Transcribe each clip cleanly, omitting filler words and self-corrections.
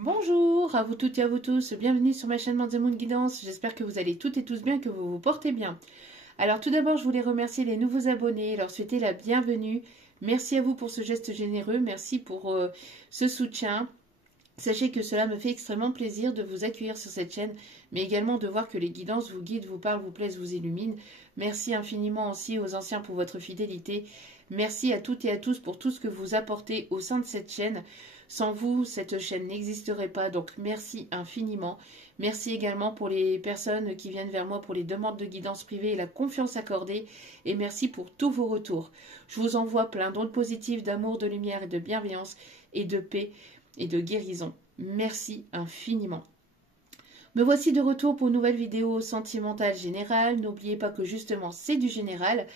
Bonjour à vous toutes et à vous tous, bienvenue sur ma chaîne Manzemoon Guidance, j'espère que vous allez toutes et tous bien, que vous vous portez bien. Alors tout d'abord je voulais remercier les nouveaux abonnés, leur souhaiter la bienvenue, merci à vous pour ce geste généreux, merci pour ce soutien. Sachez que cela me fait extrêmement plaisir de vous accueillir sur cette chaîne, mais également de voir que les guidances vous guident, vous parlent, vous plaisent, vous illuminent. Merci infiniment aussi aux anciens pour votre fidélité. Merci à toutes et à tous pour tout ce que vous apportez au sein de cette chaîne. Sans vous, cette chaîne n'existerait pas, donc merci infiniment. Merci également pour les personnes qui viennent vers moi pour les demandes de guidance privée et la confiance accordée. Et merci pour tous vos retours. Je vous envoie plein d'ondes positives, d'amour, de lumière et de bienveillance et de paix et de guérison. Merci infiniment. Me voici de retour pour une nouvelle vidéo sentimentale générale. N'oubliez pas que justement c'est du général.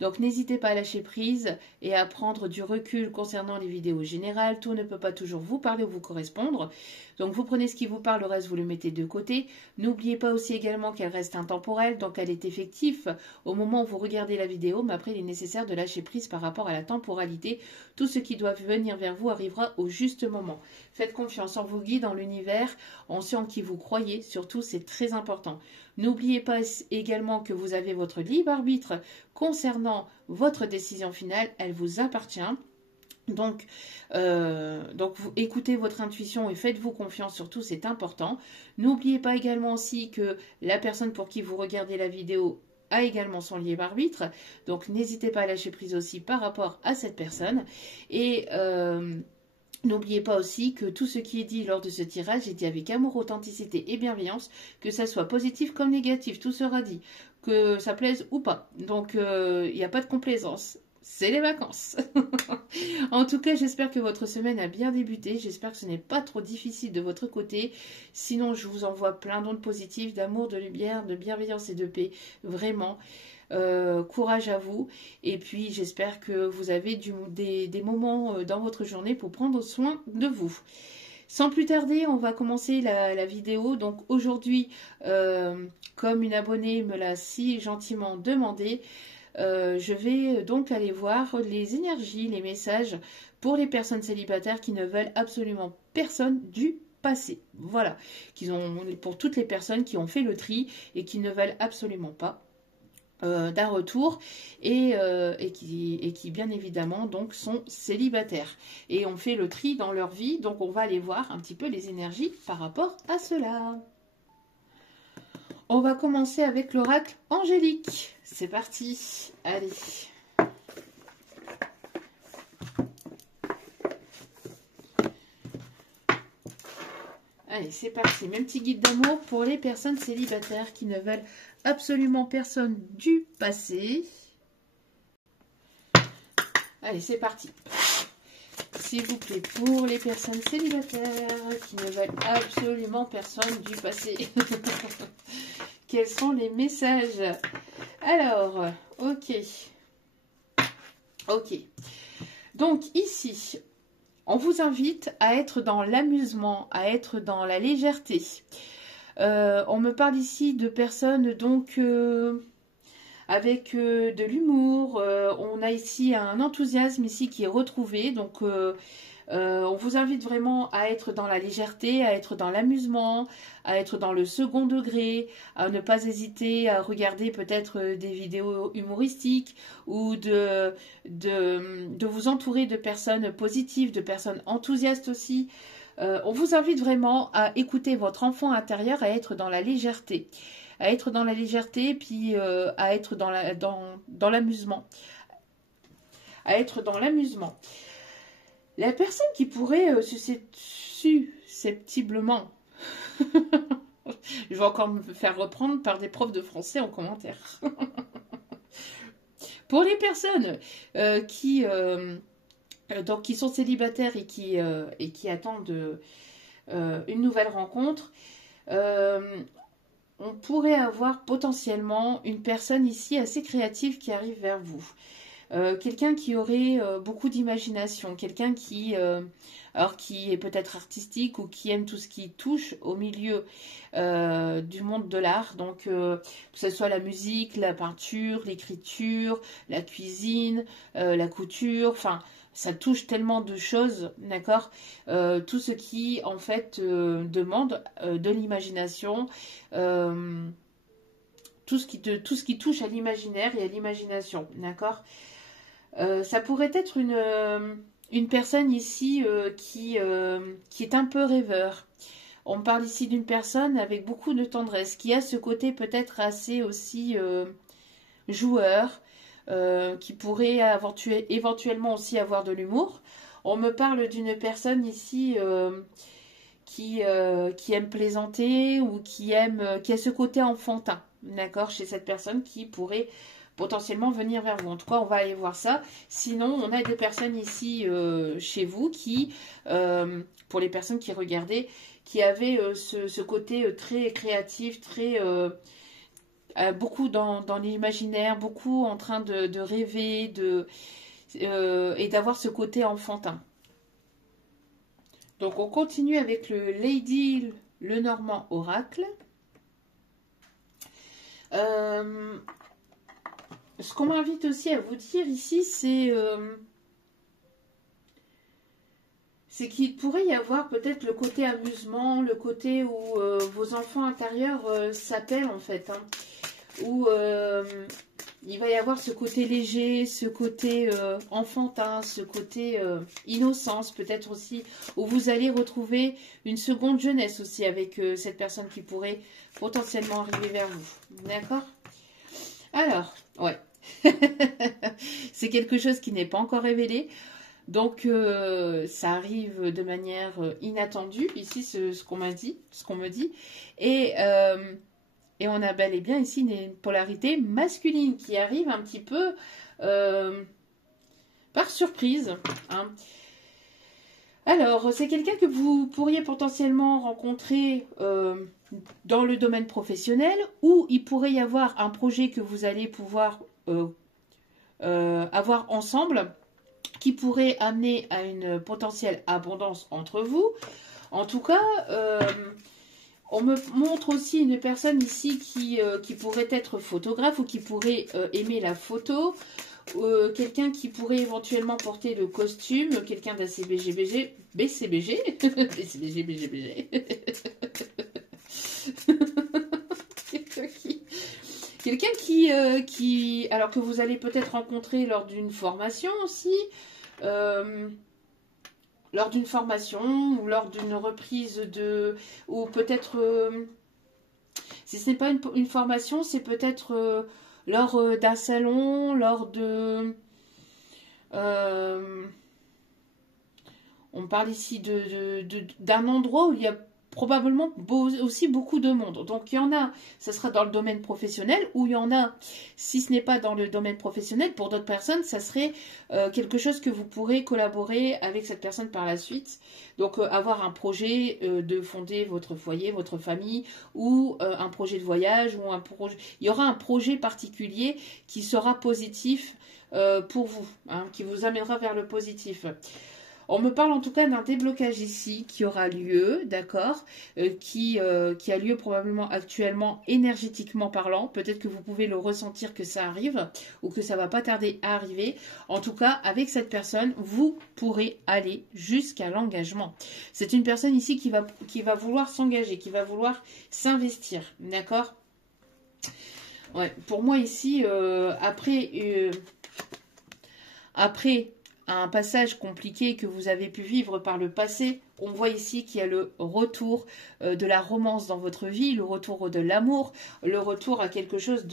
Donc n'hésitez pas à lâcher prise et à prendre du recul concernant les vidéos générales. Tout ne peut pas toujours vous parler ou vous correspondre. Donc vous prenez ce qui vous parle, le reste vous le mettez de côté. N'oubliez pas aussi également qu'elle reste intemporelle, donc elle est effective au moment où vous regardez la vidéo. Mais après il est nécessaire de lâcher prise par rapport à la temporalité. Tout ce qui doit venir vers vous arrivera au juste moment. Faites confiance en vos guides, en l'univers, en ceux en qui vous croyez. Surtout c'est très important. N'oubliez pas également que vous avez votre libre arbitre concernant votre décision finale, elle vous appartient. Donc vous écoutez votre intuition et faites-vous confiance, surtout c'est important. N'oubliez pas également aussi que la personne pour qui vous regardez la vidéo a également son libre arbitre. Donc n'hésitez pas à lâcher prise aussi par rapport à cette personne. Et n'oubliez pas aussi que tout ce qui est dit lors de ce tirage est dit avec amour, authenticité et bienveillance, que ça soit positif comme négatif, tout sera dit, que ça plaise ou pas. Donc il n'y a pas de complaisance, c'est les vacances. En tout cas, j'espère que votre semaine a bien débuté, j'espère que ce n'est pas trop difficile de votre côté. Sinon, je vous envoie plein d'ondes positives, d'amour, de lumière, de bienveillance et de paix, vraiment. Courage à vous et puis j'espère que vous avez des moments dans votre journée pour prendre soin de vous. Sans plus tarder, on va commencer la vidéo. Donc aujourd'hui, comme une abonnée me l'a si gentiment demandé, je vais donc aller voir les énergies, les messages pour les personnes célibataires qui ne veulent absolument personne du passé. Voilà, pour toutes les personnes qui ont fait le tri et qui ne veulent absolument pas d'un retour et qui bien évidemment donc sont célibataires et on fait le tri dans leur vie, donc on va aller voir un petit peu les énergies par rapport à cela. On va commencer avec l'oracle angélique, c'est parti, allez. Allez, c'est parti. Même petit guide d'amour pour les personnes célibataires qui ne veulent absolument personne du passé. Allez, c'est parti. S'il vous plaît, pour les personnes célibataires qui ne veulent absolument personne du passé. Quels sont les messages? Alors, ok. Ok. Donc, ici, on vous invite à être dans l'amusement, à être dans la légèreté. On me parle ici de personnes donc avec de l'humour. On a ici un enthousiasme ici qui est retrouvé. Donc on vous invite vraiment à être dans la légèreté, à être dans l'amusement, à être dans le second degré, à ne pas hésiter à regarder peut-être des vidéos humoristiques ou de vous entourer de personnes positives, de personnes enthousiastes aussi. On vous invite vraiment à écouter votre enfant intérieur, à être dans la légèreté. À être dans la légèreté, puis à être dans l'amusement. À être dans l'amusement. La personne qui pourrait susceptiblement, je vais encore me faire reprendre par des profs de français en commentaire. Pour les personnes qui sont célibataires et qui attendent une nouvelle rencontre, on pourrait avoir potentiellement une personne ici assez créative qui arrive vers vous. Quelqu'un qui aurait beaucoup d'imagination, quelqu'un qui est peut-être artistique ou qui aime tout ce qui touche au milieu du monde de l'art, donc que ce soit la musique, la peinture, l'écriture, la cuisine, la couture, enfin ça touche tellement de choses, d'accord? Tout ce qui, en fait, demande de l'imagination, tout ce qui touche à l'imaginaire et à l'imagination, d'accord? Ça pourrait être une personne ici qui est un peu rêveur. On parle ici d'une personne avec beaucoup de tendresse, qui a ce côté peut-être assez aussi joueur, qui pourrait éventuellement aussi avoir de l'humour. On me parle d'une personne ici qui aime plaisanter ou qui a ce côté enfantin, d'accord, chez cette personne qui pourrait potentiellement venir vers vous. En tout cas, on va aller voir ça. Sinon, on a des personnes ici chez vous qui, pour les personnes qui regardaient, qui avaient ce côté très créatif, très beaucoup dans l'imaginaire, beaucoup en train de rêver, et d'avoir ce côté enfantin. Donc, on continue avec le Lady Lenormand Oracle. Ce qu'on m'invite aussi à vous dire ici, c'est qu'il pourrait y avoir peut-être le côté amusement, le côté où vos enfants intérieurs s'appellent en fait, hein, où il va y avoir ce côté léger, ce côté enfantin, ce côté innocence peut-être aussi, où vous allez retrouver une seconde jeunesse aussi avec cette personne qui pourrait potentiellement arriver vers vous. D'accord? Alors, ouais. C'est quelque chose qui n'est pas encore révélé. Donc, ça arrive de manière inattendue. Ici, ce qu'on m'a dit, ce qu'on me dit. Et on a bel et bien ici une polarité masculine qui arrive un petit peu par surprise. Hein. Alors, c'est quelqu'un que vous pourriez potentiellement rencontrer dans le domaine professionnel, ou il pourrait y avoir un projet que vous allez pouvoir avoir ensemble, qui pourrait amener à une potentielle abondance entre vous. En tout cas, on me montre aussi une personne ici qui pourrait être photographe ou qui pourrait aimer la photo. Quelqu'un qui pourrait éventuellement porter le costume, quelqu'un d'assez BCBG, quelqu'un qui, alors que vous allez peut-être rencontrer lors d'une formation aussi, lors d'une formation ou lors d'une reprise ou peut-être, si ce n'est pas une formation, c'est peut-être lors d'un salon, lors de... on parle ici d'un endroit où il y a probablement aussi beaucoup de monde. Donc il y en a, ça sera dans le domaine professionnel, ou il y en a, si ce n'est pas dans le domaine professionnel, pour d'autres personnes, ça serait quelque chose que vous pourrez collaborer avec cette personne par la suite. Donc avoir un projet de fonder votre foyer, votre famille, ou un projet de voyage, ou un projet. Il y aura un projet particulier qui sera positif pour vous, hein, qui vous amènera vers le positif. On me parle en tout cas d'un déblocage ici qui aura lieu, d'accord, qui a lieu probablement actuellement énergétiquement parlant. Peut-être que vous pouvez le ressentir que ça arrive ou que ça va pas tarder à arriver. En tout cas, avec cette personne, vous pourrez aller jusqu'à l'engagement. C'est une personne ici qui va vouloir s'engager, qui va vouloir s'investir, d'accord? Ouais, pour moi ici, après un passage compliqué que vous avez pu vivre par le passé, on voit ici qu'il y a le retour de la romance dans votre vie, le retour de l'amour, le retour à quelque chose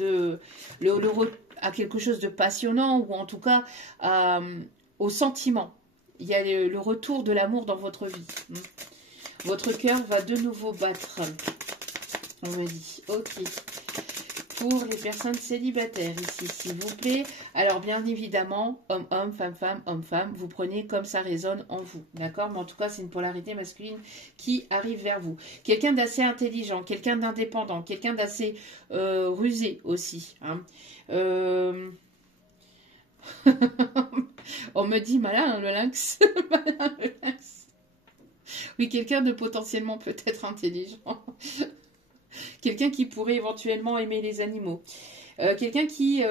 à quelque chose de passionnant, ou en tout cas au sentiment. Il y a le retour de l'amour dans votre vie. Votre cœur va de nouveau battre. On me dit, ok. Pour les personnes célibataires ici, s'il vous plaît. Alors, bien évidemment, homme-homme, femme-femme, homme-femme, vous prenez comme ça résonne en vous, d'accord? Mais en tout cas, c'est une polarité masculine qui arrive vers vous. Quelqu'un d'assez intelligent, quelqu'un d'indépendant, quelqu'un d'assez rusé aussi. Hein. On me dit malin, le lynx. Malin, le lynx. Oui, quelqu'un de potentiellement peut-être intelligent. Quelqu'un qui pourrait éventuellement aimer les animaux. Quelqu'un qui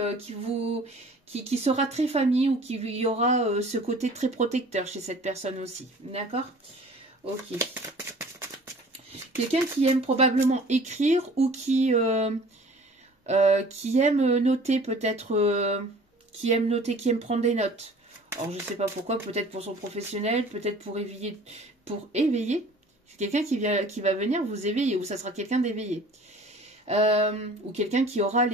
qui sera très famille ou qui y aura ce côté très protecteur chez cette personne aussi. D'accord? Ok. Quelqu'un qui aime probablement écrire ou qui aime noter peut-être, qui aime noter, qui aime prendre des notes. Alors je ne sais pas pourquoi, peut-être pour son professionnel, peut-être pour éveiller. C'est quelqu'un qui va venir vous éveiller, ou ça sera quelqu'un d'éveillé. Ou quelqu'un qui aura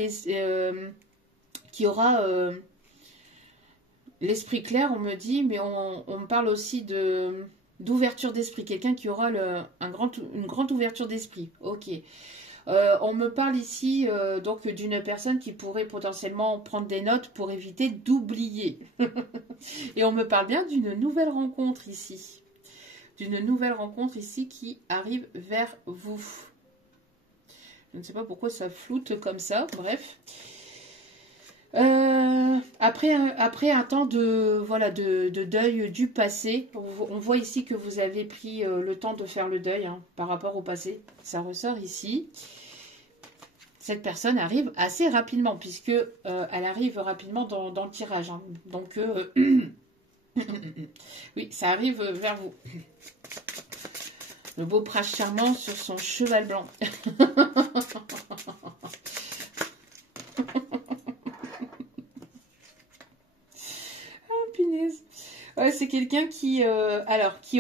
l'esprit clair, on me dit, mais on me parle aussi d'ouverture d'esprit. Quelqu'un qui aura une grande ouverture d'esprit. Ok. On me parle ici donc d'une personne qui pourrait potentiellement prendre des notes pour éviter d'oublier. Et on me parle bien d'une nouvelle rencontre ici. D'une nouvelle rencontre ici qui arrive vers vous. Je ne sais pas pourquoi ça floute comme ça, bref. Après un temps de deuil du passé, on voit ici que vous avez pris le temps de faire le deuil par rapport au passé. Ça ressort ici. Cette personne arrive assez rapidement, puisque elle arrive rapidement dans le tirage. Donc, oui, ça arrive vers vous. Le beau prince charmant sur son cheval blanc. Punaise. Ouais, c'est quelqu'un qui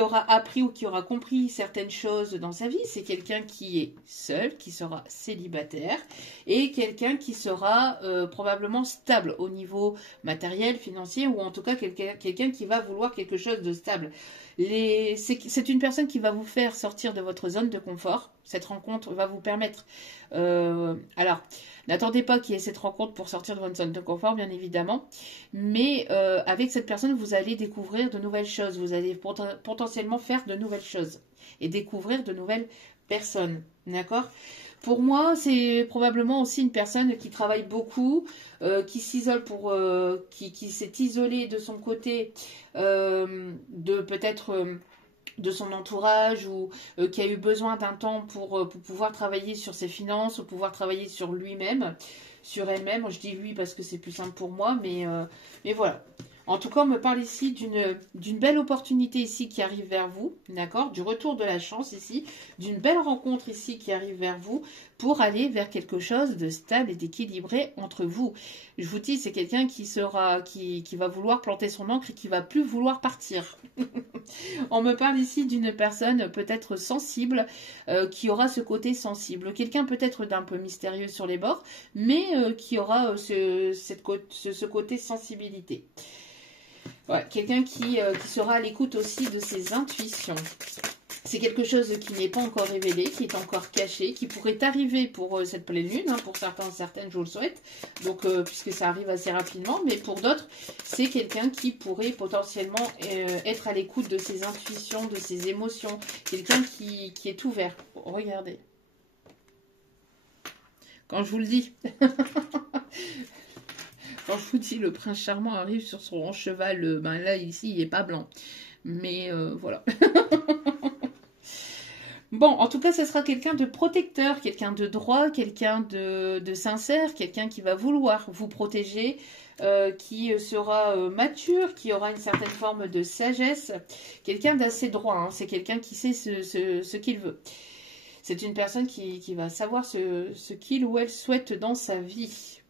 aura appris ou qui aura compris certaines choses dans sa vie. C'est quelqu'un qui est seul, qui sera célibataire et quelqu'un qui sera probablement stable au niveau matériel, financier ou en tout cas quelqu'un qui va vouloir quelque chose de stable. C'est une personne qui va vous faire sortir de votre zone de confort. Cette rencontre va vous permettre... alors, n'attendez pas qu'il y ait cette rencontre pour sortir de votre zone de confort, bien évidemment. Mais avec cette personne, vous allez découvrir de nouvelles choses. Vous allez potentiellement faire de nouvelles choses. Et découvrir de nouvelles personnes. D'accord ? Pour moi, c'est probablement aussi une personne qui travaille beaucoup, qui s'isole qui s'est isolée de son côté, de peut-être de son entourage ou qui a eu besoin d'un temps pour pouvoir travailler sur ses finances ou pouvoir travailler sur lui-même, sur elle-même. Je dis lui parce que c'est plus simple pour moi, mais voilà. En tout cas, on me parle ici d'une belle opportunité ici qui arrive vers vous, d'accord? Du retour de la chance ici, d'une belle rencontre ici qui arrive vers vous pour aller vers quelque chose de stable et d'équilibré entre vous. Je vous dis, c'est quelqu'un qui va vouloir planter son ancre et qui va plus vouloir partir. On me parle ici d'une personne peut-être sensible, qui aura ce côté sensible. Quelqu'un peut-être d'un peu mystérieux sur les bords, mais qui aura ce côté sensibilité. Ouais, quelqu'un qui sera à l'écoute aussi de ses intuitions. C'est quelque chose qui n'est pas encore révélé, qui est encore caché, qui pourrait arriver pour cette pleine lune. Pour certaines, je vous le souhaite. Donc, puisque ça arrive assez rapidement. Mais pour d'autres, c'est quelqu'un qui pourrait potentiellement être à l'écoute de ses intuitions, de ses émotions. Quelqu'un qui est ouvert. Regardez. Quand je vous le dis. Quand je vous dis, le prince charmant arrive sur son cheval, ben là, ici, il n'est pas blanc. Mais voilà. Bon, en tout cas, ce sera quelqu'un de protecteur, quelqu'un de droit, quelqu'un de sincère, quelqu'un qui va vouloir vous protéger, qui sera mature, qui aura une certaine forme de sagesse, quelqu'un d'assez droit. C'est quelqu'un qui sait ce qu'il veut. C'est une personne qui va savoir ce qu'il ou elle souhaite dans sa vie.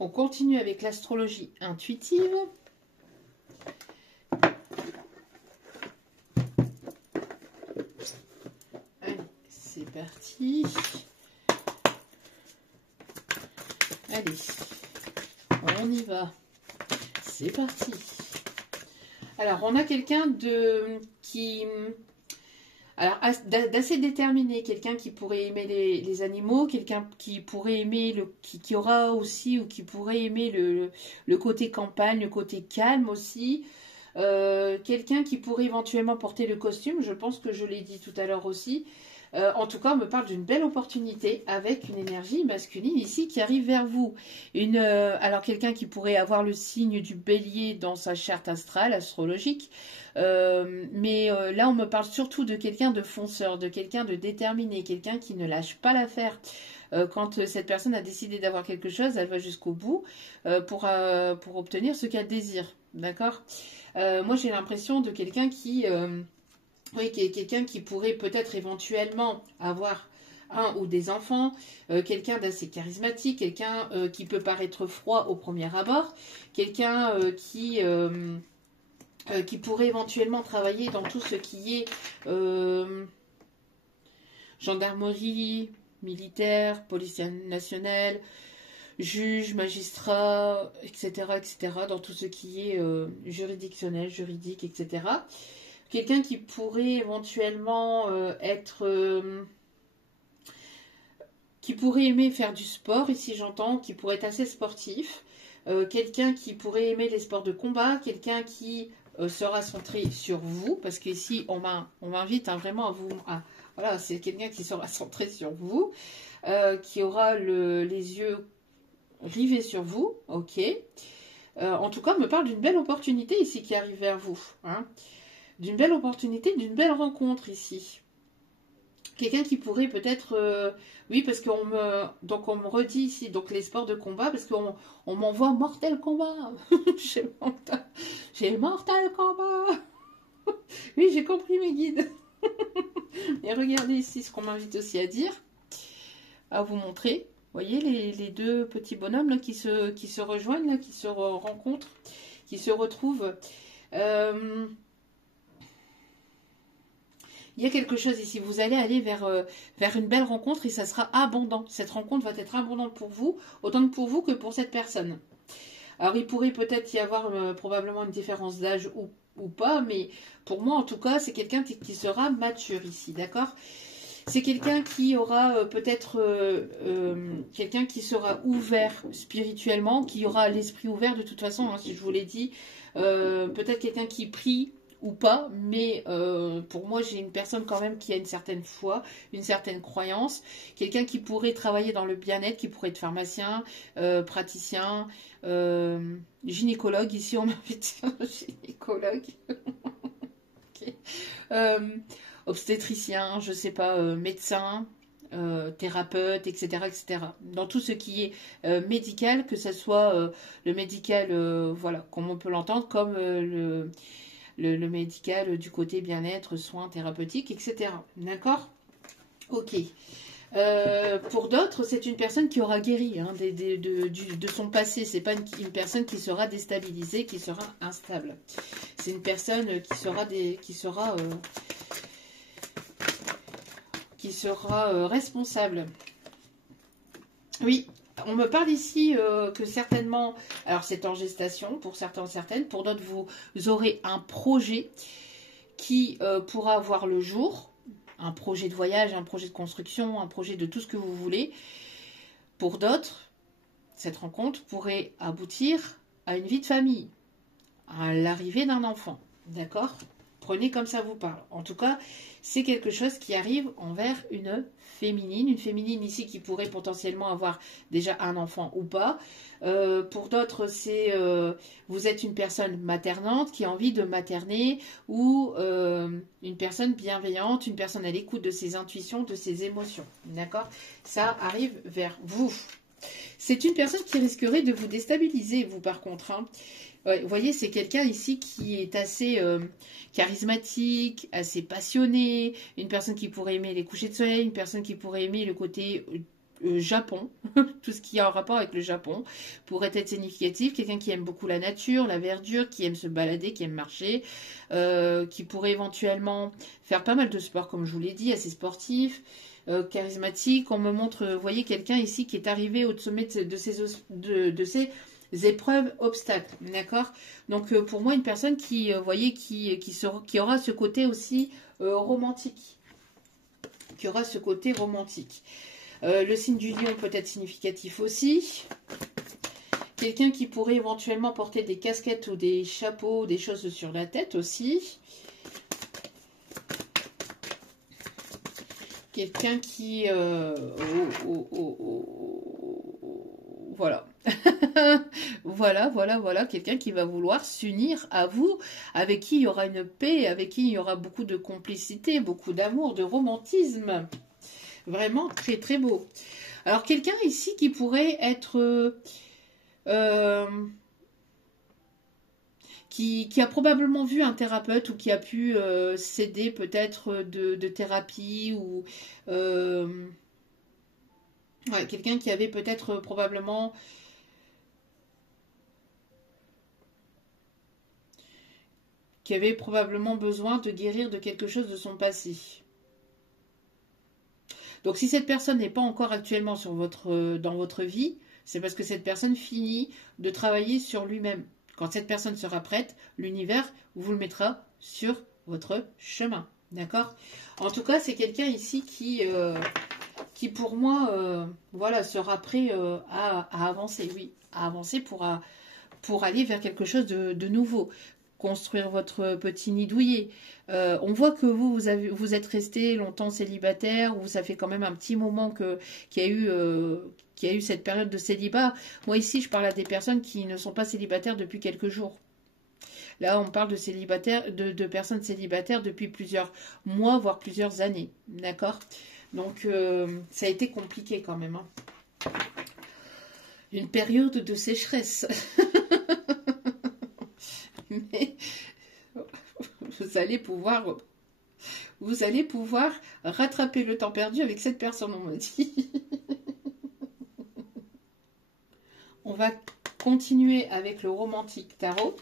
On continue avec l'astrologie intuitive. Allez, c'est parti. Allez, on y va. C'est parti. Alors, on a quelqu'un d'assez déterminé, quelqu'un qui pourrait aimer les animaux, quelqu'un qui pourrait aimer qui aura aussi ou qui pourrait aimer le côté campagne, le côté calme aussi, quelqu'un qui pourrait éventuellement porter le costume, je pense que je l'ai dit tout à l'heure aussi. En tout cas, on me parle d'une belle opportunité avec une énergie masculine ici qui arrive vers vous. Alors, quelqu'un qui pourrait avoir le signe du bélier dans sa charte astrale, astrologique. Mais là, on me parle surtout de quelqu'un de fonceur, de quelqu'un de déterminé, quelqu'un qui ne lâche pas l'affaire. Quand cette personne a décidé d'avoir quelque chose, elle va jusqu'au bout pour obtenir ce qu'elle désire. D'accord? Moi, j'ai l'impression de quelqu'un qui... oui, quelqu'un qui pourrait peut-être éventuellement avoir un ou des enfants, quelqu'un d'assez charismatique, quelqu'un qui peut paraître froid au premier abord, quelqu'un qui pourrait éventuellement travailler dans tout ce qui est gendarmerie, militaire, police nationale, juge, magistrat, etc., etc., dans tout ce qui est juridictionnel, juridique, etc. Quelqu'un qui pourrait éventuellement qui pourrait aimer faire du sport, ici j'entends, qui pourrait être assez sportif. Quelqu'un qui pourrait aimer les sports de combat, quelqu'un qui sera centré sur vous, parce qu'ici on m'invite vraiment à vous... voilà, c'est quelqu'un qui sera centré sur vous, qui aura les yeux rivés sur vous, ok. En tout cas, on me parle d'une belle opportunité ici qui arrive vers vous, hein. D'une belle opportunité, d'une belle rencontre ici. Quelqu'un qui pourrait peut-être... oui, parce qu'on me redit ici, donc les sports de combat, parce qu'on m'envoie Mortal Kombat. J'ai Mortal Kombat. Oui, j'ai compris mes guides. Et regardez ici ce qu'on m'invite aussi à dire, à vous montrer. Vous voyez les deux petits bonhommes là, qui se rejoignent, là, qui se rencontrent, qui se retrouvent. Il y a quelque chose ici, vous allez aller vers une belle rencontre et ça sera abondant. Cette rencontre va être abondante pour vous, autant pour vous que pour cette personne. Alors il pourrait peut-être y avoir probablement une différence d'âge ou pas, mais pour moi en tout cas, c'est quelqu'un qui sera mature ici, d'accord? C'est quelqu'un qui aura peut-être quelqu'un qui sera ouvert spirituellement, qui aura l'esprit ouvert de toute façon, hein, si je vous l'ai dit. Peut-être quelqu'un qui prie ou pas, mais pour moi j'ai une personne quand même qui a une certaine foi, une certaine croyance, quelqu'un qui pourrait travailler dans le bien-être, qui pourrait être pharmacien, praticien, gynécologue, ici on m'invite gynécologue, okay. Obstétricien, je sais pas, médecin, thérapeute, etc., etc. Dans tout ce qui est médical, que ce soit le médical, voilà, comme on peut l'entendre, comme le médical du côté bien-être, soins thérapeutiques, etc. D'accord? Ok. Pour d'autres, c'est une personne qui aura guéri hein, de son passé. C'est pas une personne qui sera déstabilisée, qui sera instable. C'est une personne qui sera responsable. Oui. On me parle ici que certainement, alors c'est en gestation pour certains, certaines, pour d'autres vous aurez un projet qui pourra voir le jour, un projet de voyage, un projet de construction, un projet de tout ce que vous voulez. Pour d'autres, cette rencontre pourrait aboutir à une vie de famille, à l'arrivée d'un enfant, d'accord? Prenez comme ça vous parle. En tout cas, c'est quelque chose qui arrive envers une féminine ici qui pourrait potentiellement avoir déjà un enfant ou pas. Pour d'autres, c'est vous êtes une personne maternante qui a envie de materner ou une personne bienveillante, une personne à l'écoute de ses intuitions, de ses émotions. D'accord? Ça arrive vers vous. C'est une personne qui risquerait de vous déstabiliser, vous par contre, hein. Ouais, vous voyez, c'est quelqu'un ici qui est assez charismatique, assez passionné, une personne qui pourrait aimer les couchers de soleil, une personne qui pourrait aimer le côté Japon, tout ce qui a un rapport avec le Japon, pourrait être significatif, quelqu'un qui aime beaucoup la nature, la verdure, qui aime se balader, qui aime marcher, qui pourrait éventuellement faire pas mal de sport, comme je vous l'ai dit, assez sportif, charismatique. On me montre, vous voyez, quelqu'un ici qui est arrivé au sommet de ses épreuves, obstacles, d'accord? Donc pour moi une personne qui, voyez, qui aura ce côté aussi romantique, qui aura ce côté romantique. Le signe du lion peut être significatif aussi. Quelqu'un qui pourrait éventuellement porter des casquettes ou des chapeaux, des choses sur la tête aussi. Quelqu'un qui... voilà. Voilà. Quelqu'un qui va vouloir s'unir à vous, avec qui il y aura une paix, avec qui il y aura beaucoup de complicité, beaucoup d'amour, de romantisme. Vraiment très très beau. Alors quelqu'un ici qui pourrait être... qui a probablement vu un thérapeute ou qui a pu s'aider peut-être de thérapie ou ouais, quelqu'un qui avait peut-être probablement besoin de guérir de quelque chose de son passé. Donc si cette personne n'est pas encore actuellement dans votre vie, c'est parce que cette personne finit de travailler sur lui-même. Quand cette personne sera prête, l'univers vous le mettra sur votre chemin. D'accord? En tout cas, c'est quelqu'un ici qui pour moi, voilà, sera prêt à avancer. Oui, à avancer pour aller vers quelque chose de nouveau. Construire votre petit nid douillet. On voit que vous êtes resté longtemps célibataire, ou ça fait quand même un petit moment qu'il y a eu cette période de célibat. Moi ici, je parle à des personnes qui ne sont pas célibataires depuis quelques jours. Là, on parle de personnes célibataires depuis plusieurs mois, voire plusieurs années. D'accord? Donc, ça a été compliqué quand même. Hein. Une période de sécheresse. Mais vous allez pouvoir rattraper le temps perdu avec cette personne, on m'a dit. On va continuer avec le romantique tarot.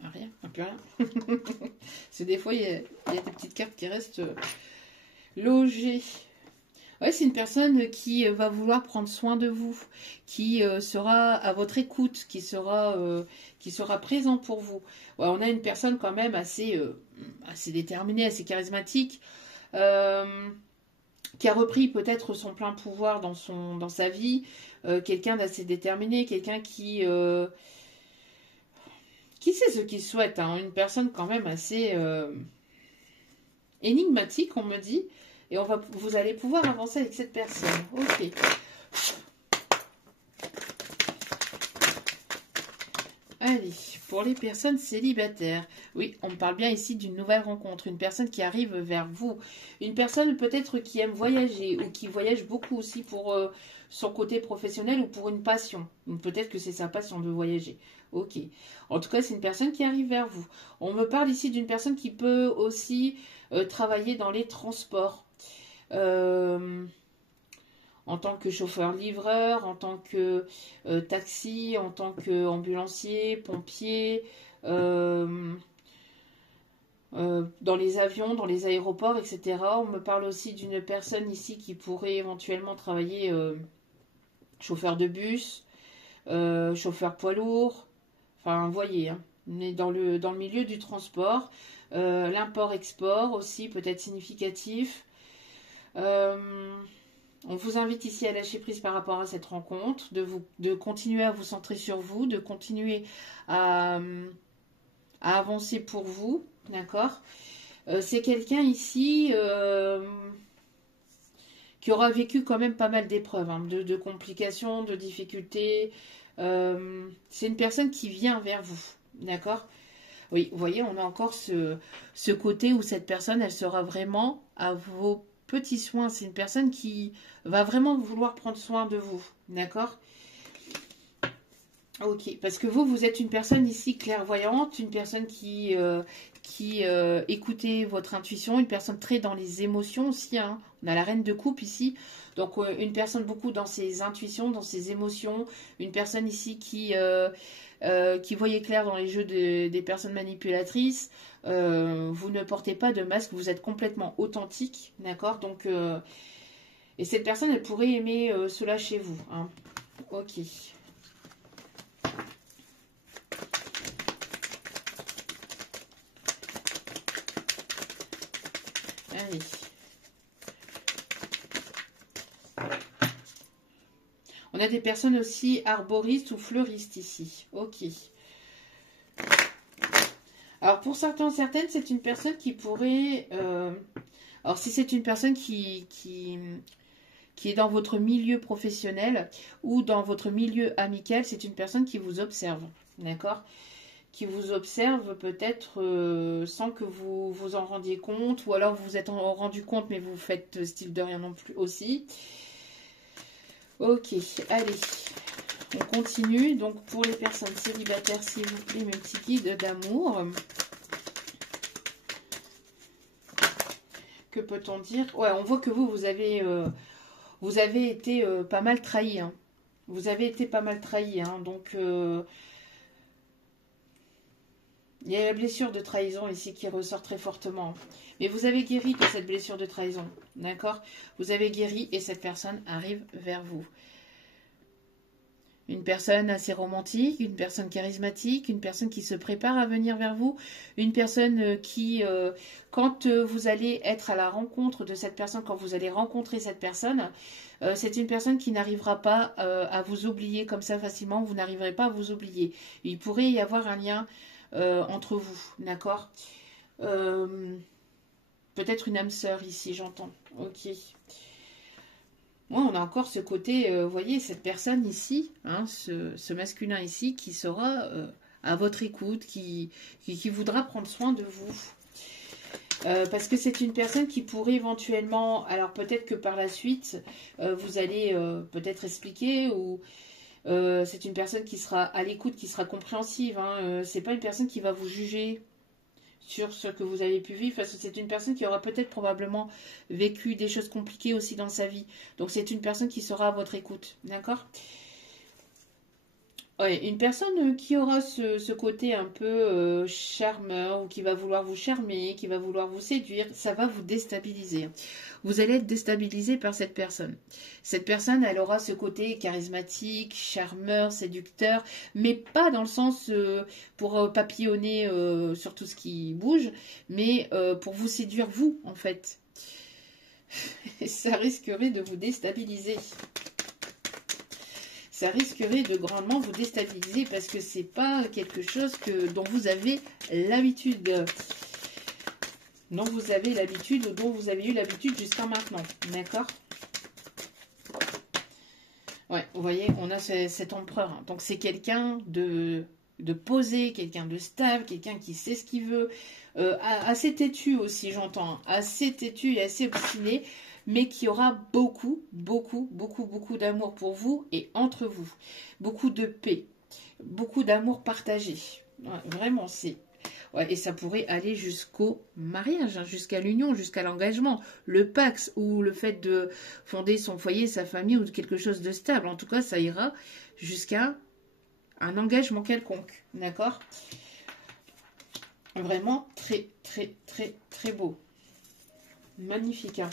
Rien, plus rien. C'est des fois, il y a des petites cartes qui restent logées. Ouais, c'est une personne qui va vouloir prendre soin de vous, qui sera à votre écoute, qui sera présent pour vous. Ouais, on a une personne quand même assez déterminée, assez charismatique, qui a repris peut-être son plein pouvoir dans sa vie, quelqu'un d'assez déterminé, quelqu'un qui sait ce qu'il souhaite, hein, une personne quand même assez énigmatique, on me dit. Et vous allez pouvoir avancer avec cette personne. Ok. Allez, pour les personnes célibataires. Oui, on me parle bien ici d'une nouvelle rencontre. Une personne qui arrive vers vous. Une personne peut-être qui aime voyager ou qui voyage beaucoup aussi pour son côté professionnel ou pour une passion. Peut-être que c'est sa passion de voyager. Ok. En tout cas, c'est une personne qui arrive vers vous. On me parle ici d'une personne qui peut aussi travailler dans les transports. En tant que chauffeur-livreur, en tant que taxi, en tant qu'ambulancier, pompier, dans les avions, dans les aéroports, etc. On me parle aussi d'une personne ici qui pourrait éventuellement travailler chauffeur de bus, chauffeur poids lourd, enfin, vous voyez, hein, on est dans le milieu du transport, l'import-export aussi, peut-être significatif. On vous invite ici à lâcher prise par rapport à cette rencontre, de continuer à vous centrer sur vous, de continuer à avancer pour vous, d'accord? C'est quelqu'un ici qui aura vécu quand même pas mal d'épreuves, hein, de complications, de difficultés. C'est une personne qui vient vers vous, d'accord? Oui, vous voyez, on a encore ce côté où cette personne, elle sera vraiment à vos petits soins. C'est une personne qui va vraiment vouloir prendre soin de vous, d'accord? Ok, parce que vous êtes une personne ici clairvoyante, une personne qui écoutez votre intuition, une personne très dans les émotions aussi, hein. On a la reine de coupe ici, donc une personne beaucoup dans ses intuitions, dans ses émotions, une personne ici qui voyait clair dans les jeux des personnes manipulatrices. Vous ne portez pas de masque, vous êtes complètement authentique, d'accord? Donc, et cette personne, elle pourrait aimer cela chez vous, hein. Ok. Allez. On On a des personnes aussi arboristes ou fleuristes ici. Ok. Alors, pour certains, certaines, c'est une personne qui pourrait... alors, si c'est une personne qui est dans votre milieu professionnel ou dans votre milieu amical, c'est une personne qui vous observe. D'accord? Qui vous observe peut-être sans que vous vous en rendiez compte, ou alors vous vous êtes rendu compte, mais vous faites style de rien non plus aussi. Ok, allez. On continue. Donc, pour les personnes célibataires, s'il vous plaît, mes petits guides d'amour. Que peut-on dire? Ouais, on voit que vous avez été pas mal trahi. Hein. Vous avez été pas mal trahi. Hein. Donc, il y a la blessure de trahison ici qui ressort très fortement. Mais vous avez guéri de cette blessure de trahison. D'accord? Vous avez guéri et cette personne arrive vers vous. Une personne assez romantique, une personne charismatique, une personne qui se prépare à venir vers vous, une personne qui, quand vous allez être à la rencontre de cette personne, quand vous allez rencontrer cette personne, c'est une personne qui n'arrivera pas à vous oublier comme ça facilement, vous n'arriverez pas à vous oublier. Il pourrait y avoir un lien entre vous, d'accord? Peut-être une âme sœur ici, j'entends. Ok. Moi, on a encore ce côté, vous voyez, cette personne ici, hein, ce masculin ici, qui sera à votre écoute, qui voudra prendre soin de vous. Parce que c'est une personne qui pourrait éventuellement, alors peut-être que par la suite, vous allez peut-être expliquer, ou c'est une personne qui sera à l'écoute, qui sera compréhensive. Hein, c'est pas une personne qui va vous juger sur ce que vous avez pu vivre, parce que c'est une personne qui aura peut-être probablement vécu des choses compliquées aussi dans sa vie. Donc c'est une personne qui sera à votre écoute, d'accord? Ouais, une personne qui aura ce côté un peu charmeur, ou qui va vouloir vous charmer, qui va vouloir vous séduire, ça va vous déstabiliser. Vous allez être déstabilisé par cette personne. Cette personne, elle aura ce côté charismatique, charmeur, séducteur, mais pas dans le sens pour papillonner sur tout ce qui bouge, mais pour vous séduire vous, en fait. Et ça risquerait de vous déstabiliser. Ça risquerait de grandement vous déstabiliser parce que c'est pas quelque chose dont vous avez l'habitude. Dont vous avez l'habitude ou dont vous avez eu l'habitude jusqu'à maintenant. D'accord? Ouais, vous voyez, on a cet empereur. Hein. Donc c'est quelqu'un de posé, quelqu'un de stable, quelqu'un qui sait ce qu'il veut. Assez têtu aussi, j'entends. Hein. Assez têtu et assez obstiné. Mais qui aura beaucoup, beaucoup, beaucoup, beaucoup d'amour pour vous et entre vous. Beaucoup de paix. Beaucoup d'amour partagé. Ouais, vraiment, c'est... Ouais, et ça pourrait aller jusqu'au mariage, hein, jusqu'à l'union, jusqu'à l'engagement, le Pax ou le fait de fonder son foyer, sa famille ou quelque chose de stable. En tout cas, ça ira jusqu'à un engagement quelconque. D'accord? Vraiment très, très, très, très beau. Magnifique. Hein?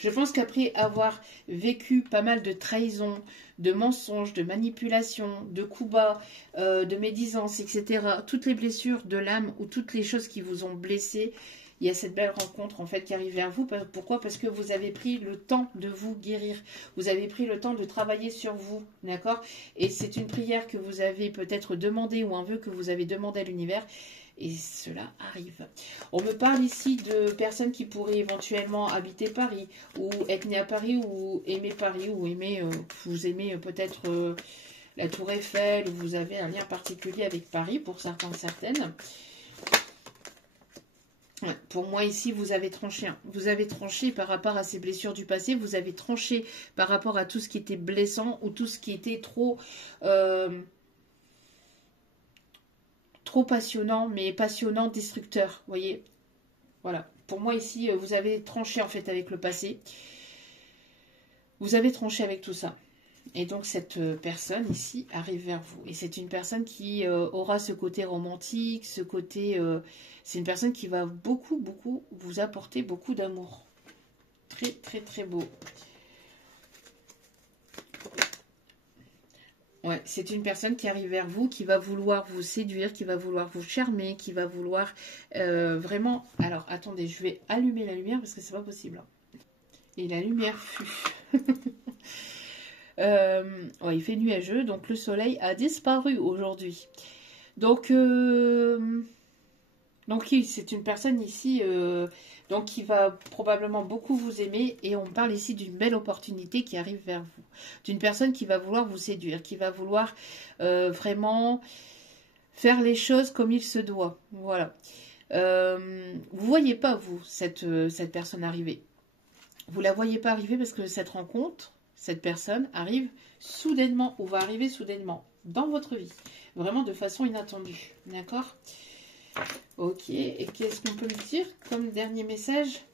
Je pense qu'après avoir vécu pas mal de trahisons, de mensonges, de manipulations, de coups bas, de médisance, etc., toutes les blessures de l'âme ou toutes les choses qui vous ont blessé, il y a cette belle rencontre en fait qui arrive vers vous. Pourquoi? Parce que vous avez pris le temps de vous guérir. Vous avez pris le temps de travailler sur vous, d'accord? Et c'est une prière que vous avez peut-être demandée ou un vœu que vous avez demandé à l'univers. Et cela arrive. On me parle ici de personnes qui pourraient éventuellement habiter Paris, ou être nées à Paris, ou aimer Paris, ou aimer, vous aimez peut-être la Tour Eiffel, ou vous avez un lien particulier avec Paris, pour certains, certaines. Ouais, pour moi ici, vous avez tranché. Hein. Vous avez tranché par rapport à ces blessures du passé, vous avez tranché par rapport à tout ce qui était blessant, ou tout ce qui était trop passionnant, mais passionnant, destructeur, vous voyez. Voilà, pour moi ici, vous avez tranché en fait avec le passé. Vous avez tranché avec tout ça. Et donc cette personne ici arrive vers vous. Et c'est une personne qui aura ce côté romantique, ce côté... c'est une personne qui va beaucoup, beaucoup vous apporter beaucoup d'amour. Très, très, très beau. Ouais, c'est une personne qui arrive vers vous, qui va vouloir vous séduire, qui va vouloir vous charmer, qui va vouloir vraiment... Alors, attendez, je vais allumer la lumière parce que c'est pas possible. Et la lumière fut. Ouais, il fait nuageux, donc le soleil a disparu aujourd'hui. Donc oui, c'est une personne ici donc qui va probablement beaucoup vous aimer, et on parle ici d'une belle opportunité qui arrive vers vous. D'une personne qui va vouloir vous séduire, qui va vouloir vraiment faire les choses comme il se doit. Voilà. Vous voyez pas, vous, cette personne arriver. Vous la voyez pas arriver parce que cette rencontre, cette personne arrive soudainement ou va arriver soudainement dans votre vie. Vraiment de façon inattendue. D'accord ? Ok, et qu'est-ce qu'on peut me dire comme dernier message?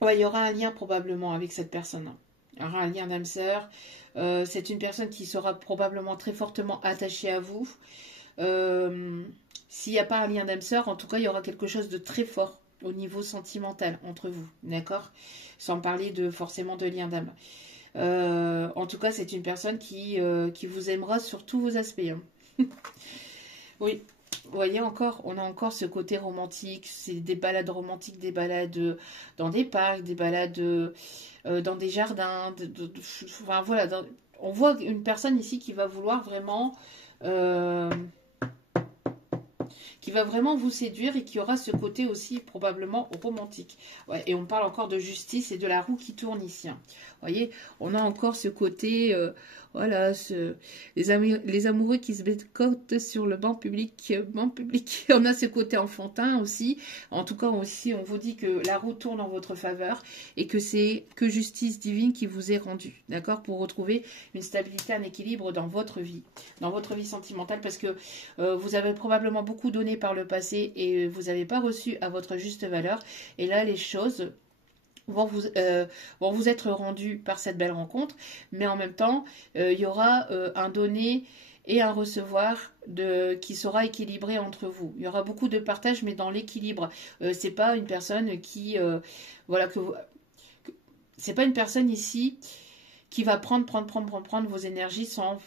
Ouais, il y aura un lien probablement avec cette personne. Il y aura un lien d'âme sœur. C'est une personne qui sera probablement très fortement attachée à vous. S'il n'y a pas un lien d'âme sœur, en tout cas, il y aura quelque chose de très fort au niveau sentimental entre vous. D'accord? Sans parler de forcément de lien d'âme. En tout cas, c'est une personne qui vous aimera sur tous vos aspects. Hein. Oui, vous voyez encore, on a encore ce côté romantique, c'est des balades romantiques, des balades dans des parcs, des balades dans des jardins, enfin voilà, on voit une personne ici euh, qui va vraiment vous séduire et qui aura ce côté aussi probablement romantique. Ouais, et on parle encore de justice et de la roue qui tourne ici. Hein. Vous voyez, on a encore ce côté, voilà, les amoureux qui se bécotent sur le banc public, banc public. On a ce côté enfantin aussi. En tout cas, aussi, on vous dit que la roue tourne en votre faveur et que c'est que justice divine qui vous est rendue, d'accord, pour retrouver une stabilité, un équilibre dans votre vie sentimentale, parce que vous avez probablement beaucoup donné par le passé et vous n'avez pas reçu à votre juste valeur. Et là, les choses vont vous être rendues par cette belle rencontre, mais en même temps, il y aura un donner et un recevoir qui sera équilibré entre vous. Il y aura beaucoup de partage, mais dans l'équilibre. C'est pas une personne qui, voilà, c'est pas une personne ici qui va prendre vos énergies sans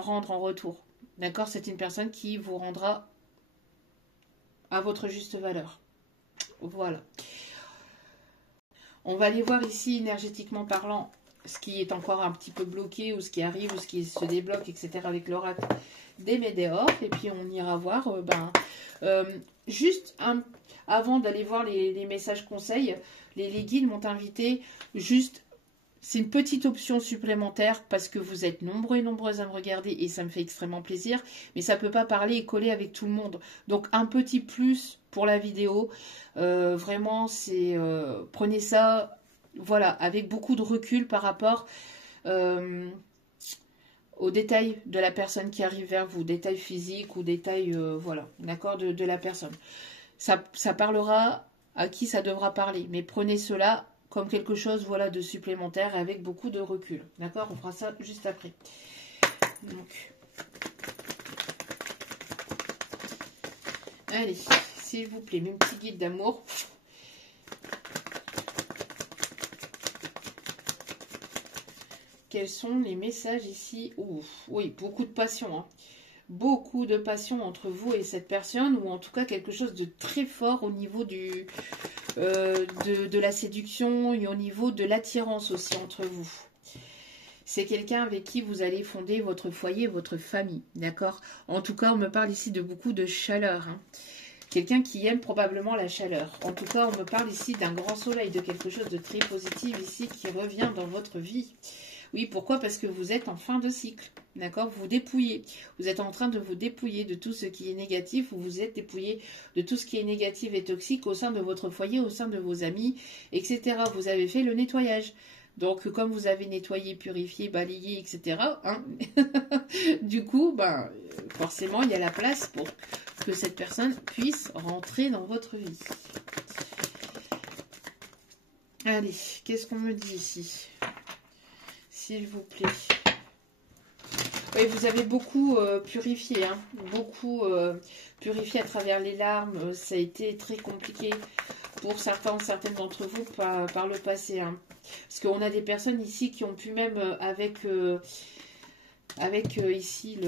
rendre en retour. D'accord? C'est une personne qui vous rendra à votre juste valeur. Voilà. On va aller voir ici, énergétiquement parlant, ce qui est encore un petit peu bloqué, ou ce qui arrive, ou ce qui se débloque, etc. avec l'oracle des Médéors. Et puis on ira voir, juste avant d'aller voir les messages conseils, les guides m'ont invité juste... C'est une petite option supplémentaire parce que vous êtes nombreux et nombreuses à me regarder et ça me fait extrêmement plaisir. Mais ça ne peut pas parler et coller avec tout le monde. Donc un petit plus pour la vidéo. Vraiment, prenez ça, voilà, avec beaucoup de recul par rapport aux détails de la personne qui arrive vers vous. Détails physiques ou détails, voilà, d'accord, de la personne. Ça parlera à qui ça devra parler. Mais prenez cela comme quelque chose, voilà, de supplémentaire avec beaucoup de recul. D'accord? On fera ça juste après. Donc, allez, s'il vous plaît, mes petits guides d'amour. Quels sont les messages ici? Ouh, oui, beaucoup de passion. Hein. Beaucoup de passion entre vous et cette personne, ou en tout cas quelque chose de très fort au niveau de la séduction et au niveau de l'attirance aussi entre vous. C'est quelqu'un avec qui vous allez fonder votre foyer, votre famille, d'accord? En tout cas, on me parle ici de beaucoup de chaleur. Hein. Quelqu'un qui aime probablement la chaleur. En tout cas, on me parle ici d'un grand soleil, de quelque chose de très positif ici qui revient dans votre vie. Oui, pourquoi? Parce que vous êtes en fin de cycle, d'accord? Vous vous dépouillez. Vous êtes en train de vous dépouiller de tout ce qui est négatif, ou vous êtes dépouillé de tout ce qui est négatif et toxique au sein de votre foyer, au sein de vos amis, etc. Vous avez fait le nettoyage. Donc, comme vous avez nettoyé, purifié, balayé, etc., hein, du coup, forcément, il y a la place pour que cette personne puisse rentrer dans votre vie. Allez, qu'est-ce qu'on me dit ici ? S'il vous plaît. Oui, vous avez beaucoup purifié, hein, beaucoup purifié à travers les larmes. Ça a été très compliqué pour certaines d'entre vous par le passé. Hein. Parce qu'on a des personnes ici qui ont pu même, avec ici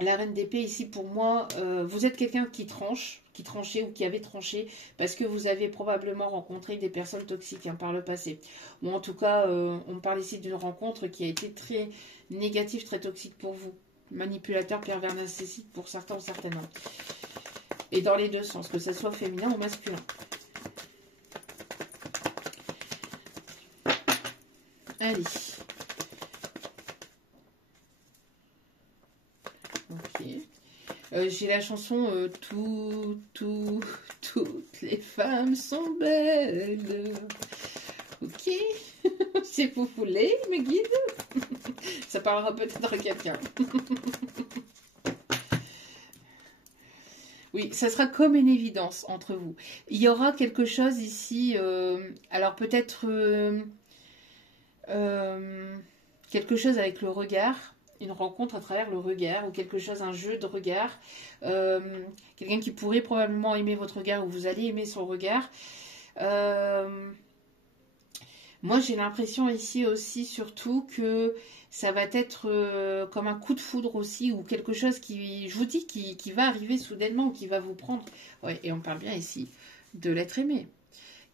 la reine d'épée, ici pour moi, vous êtes quelqu'un qui tranche. qui tranchait ou qui avait tranché, parce que vous avez probablement rencontré des personnes toxiques hein, par le passé. Ou en tout cas, on parle ici d'une rencontre qui a été très négative, très toxique pour vous. Manipulateur, pervers, narcissique pour certains ou certaines. Et dans les deux sens, que ce soit féminin ou masculin. Allez. Ok. J'ai la chanson toutes les femmes sont belles. Ok. Si vous voulez, il me guide. Ça parlera peut-être à quelqu'un. Oui, ça sera comme une évidence entre vous. Il y aura quelque chose ici, alors peut-être quelque chose avec le regard, une rencontre à travers le regard, ou quelque chose, un jeu de regard. Quelqu'un qui pourrait probablement aimer votre regard, ou vous allez aimer son regard. Moi, j'ai l'impression ici aussi, surtout, que ça va être comme un coup de foudre aussi, ou quelque chose qui, je vous dis, qui va arriver soudainement, ou qui va vous prendre. Ouais, et on parle bien ici de l'être aimé,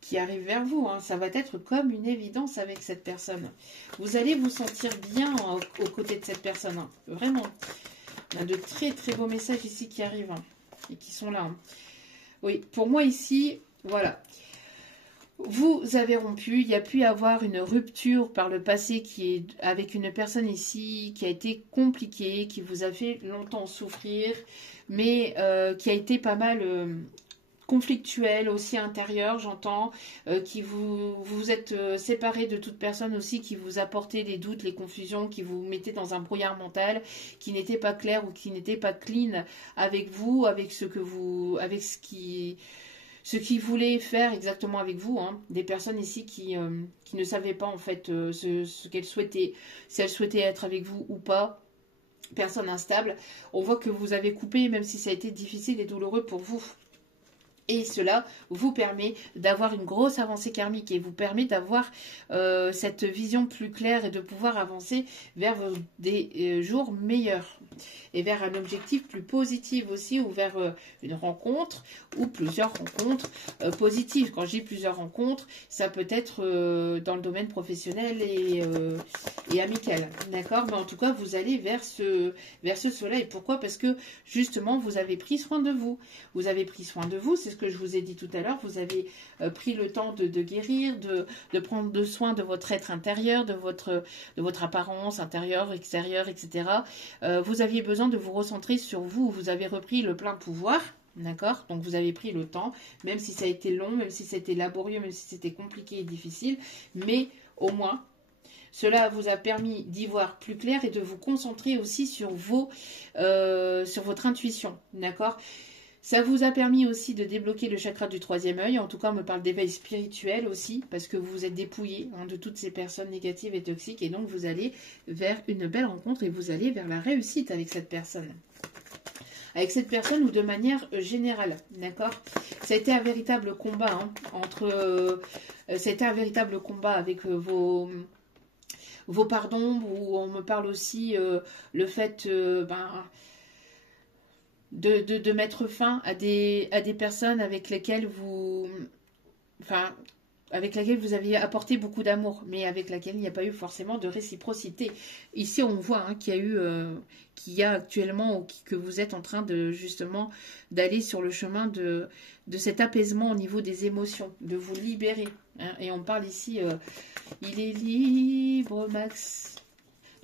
qui arrive vers vous. Hein. Ça va être comme une évidence avec cette personne. Vous allez vous sentir bien aux côtés de cette personne. Hein. Vraiment. On a de très très beaux messages ici qui arrivent, hein, et qui sont là. Hein. Oui, pour moi ici, voilà. Vous avez rompu, il y a pu y avoir une rupture par le passé qui est avec une personne ici qui a été compliquée, qui vous a fait longtemps souffrir, mais qui a été pas mal conflictuelle aussi intérieure, j'entends, qui vous êtes séparé de toute personne aussi qui vous apportait des doutes, les confusions, qui vous mettait dans un brouillard mental, qui n'était pas clair ou qui n'était pas clean avec vous, avec ce que vous, avec ce qui voulait faire exactement avec vous, hein. Des personnes ici qui ne savaient pas en fait ce qu'elles souhaitaient, si elles souhaitaient être avec vous ou pas, personne instable. On voit que vous avez coupé, même si ça a été difficile et douloureux pour vous. Et cela vous permet d'avoir une grosse avancée karmique et vous permet d'avoir cette vision plus claire et de pouvoir avancer vers des jours meilleurs et vers un objectif plus positif aussi ou vers une rencontre ou plusieurs rencontres positives. Quand je dis plusieurs rencontres, ça peut être dans le domaine professionnel et amical. D'accord? Mais en tout cas, vous allez vers ce soleil. Pourquoi? Parce que justement, vous avez pris soin de vous. Vous avez pris soin de vous, c'est ce que je vous ai dit tout à l'heure. Vous avez pris le temps de guérir, de prendre soin de votre être intérieur, de votre apparence intérieure, extérieure, etc. Vous aviez besoin de vous recentrer sur vous. Vous avez repris le plein pouvoir. D'accord? Donc vous avez pris le temps, même si ça a été long, même si c'était laborieux, même si c'était compliqué et difficile. Mais au moins, cela vous a permis d'y voir plus clair et de vous concentrer aussi sur votre intuition. D'accord? Ça vous a permis aussi de débloquer le chakra du troisième œil. En tout cas, on me parle d'éveil spirituel aussi, parce que vous vous êtes dépouillé de toutes ces personnes négatives et toxiques. Et donc, vous allez vers une belle rencontre et vous allez vers la réussite avec cette personne. Avec cette personne ou de manière générale, d'accord? Ça a été un véritable combat ça a été un véritable combat avec vos pardons, où on me parle aussi le fait de mettre fin à des personnes avec lesquelles vous aviez apporté beaucoup d'amour, mais avec laquelle il n'y a pas eu forcément de réciprocité. Ici, on voit qu'il y a actuellement, ou que vous êtes en train de justement d'aller sur le chemin de cet apaisement au niveau des émotions, de vous libérer. Hein. Et on parle ici, il est libre, Max.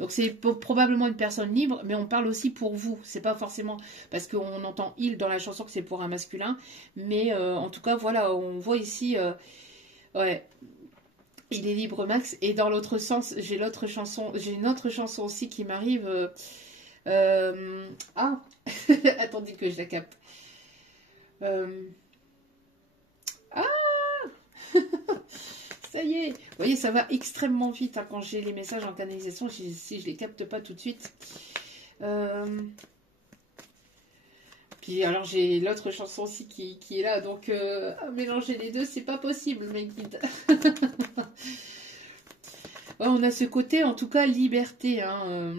Donc c'est probablement une personne libre, mais on parle aussi pour vous. C'est pas forcément parce qu'on entend il dans la chanson que c'est pour un masculin, mais en tout cas voilà, on voit ici. Ouais, il est libre Max. Et dans l'autre sens, j'ai une autre chanson aussi qui m'arrive. Ah, attendez que je la capte. Ah, ça y est. Vous voyez, ça va extrêmement vite hein, quand j'ai les messages en canalisation. Si je les capte pas tout de suite. Puis alors j'ai l'autre chanson aussi qui est là, donc mélanger les deux, c'est pas possible, mes guides. Ouais, on a ce côté, en tout cas, liberté. Hein,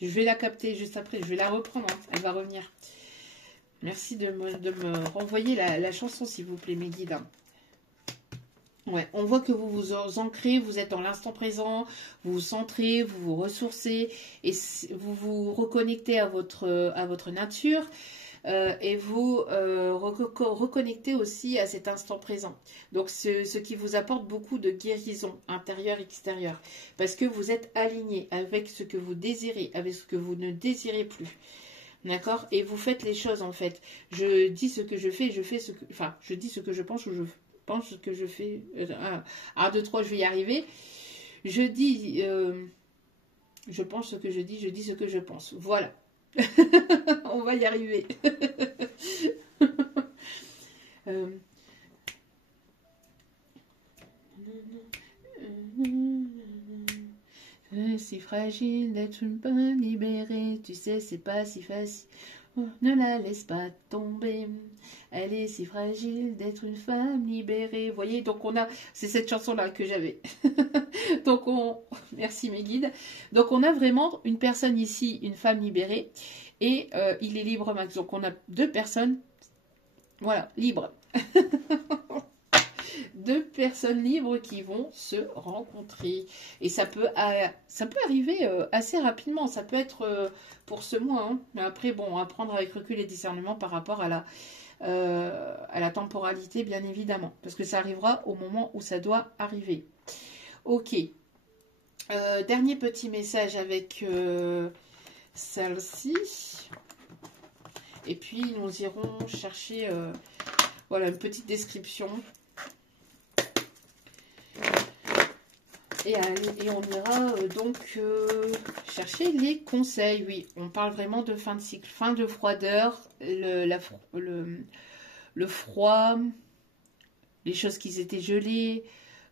Je vais la capter juste après. Je vais la reprendre. Hein. Elle va revenir. Merci de me renvoyer la chanson, s'il vous plaît, mes guides. Ouais, on voit que vous vous ancrez, vous êtes dans l'instant présent, vous vous centrez, vous vous ressourcez et vous vous reconnectez à votre nature et vous reconnectez aussi à cet instant présent. Donc, ce qui vous apporte beaucoup de guérison intérieure, extérieure, parce que vous êtes aligné avec ce que vous désirez, avec ce que vous ne désirez plus. D'accord? Et vous faites les choses en fait. Je dis ce que je fais, je fais ce que... Enfin, je dis ce que je pense ou je pense ce que je fais. 1, 2, 3, je vais y arriver. Je dis... je pense ce que je dis ce que je pense. Voilà. On va y arriver. Si fragile d'être une femme libérée, tu sais, c'est pas si facile. Oh, ne la laisse pas tomber. Elle est si fragile d'être une femme libérée. Vous voyez, donc on a, c'est cette chanson-là que j'avais. Donc merci mes guides. Donc on a vraiment une personne ici, une femme libérée, et il est libre max. Donc on a 2 personnes, voilà, libres. 2 personnes libres qui vont se rencontrer. Et ça peut arriver assez rapidement. Ça peut être pour ce mois. Hein. Mais après, bon, à prendre avec recul et discernement par rapport à la temporalité, bien évidemment. Parce que ça arrivera au moment où ça doit arriver. Ok. Dernier petit message avec celle-ci. Et puis, nous irons chercher voilà, une petite description. Et on ira donc chercher les conseils. Oui, on parle vraiment de fin de cycle, fin de froideur, le froid, les choses qui étaient gelées,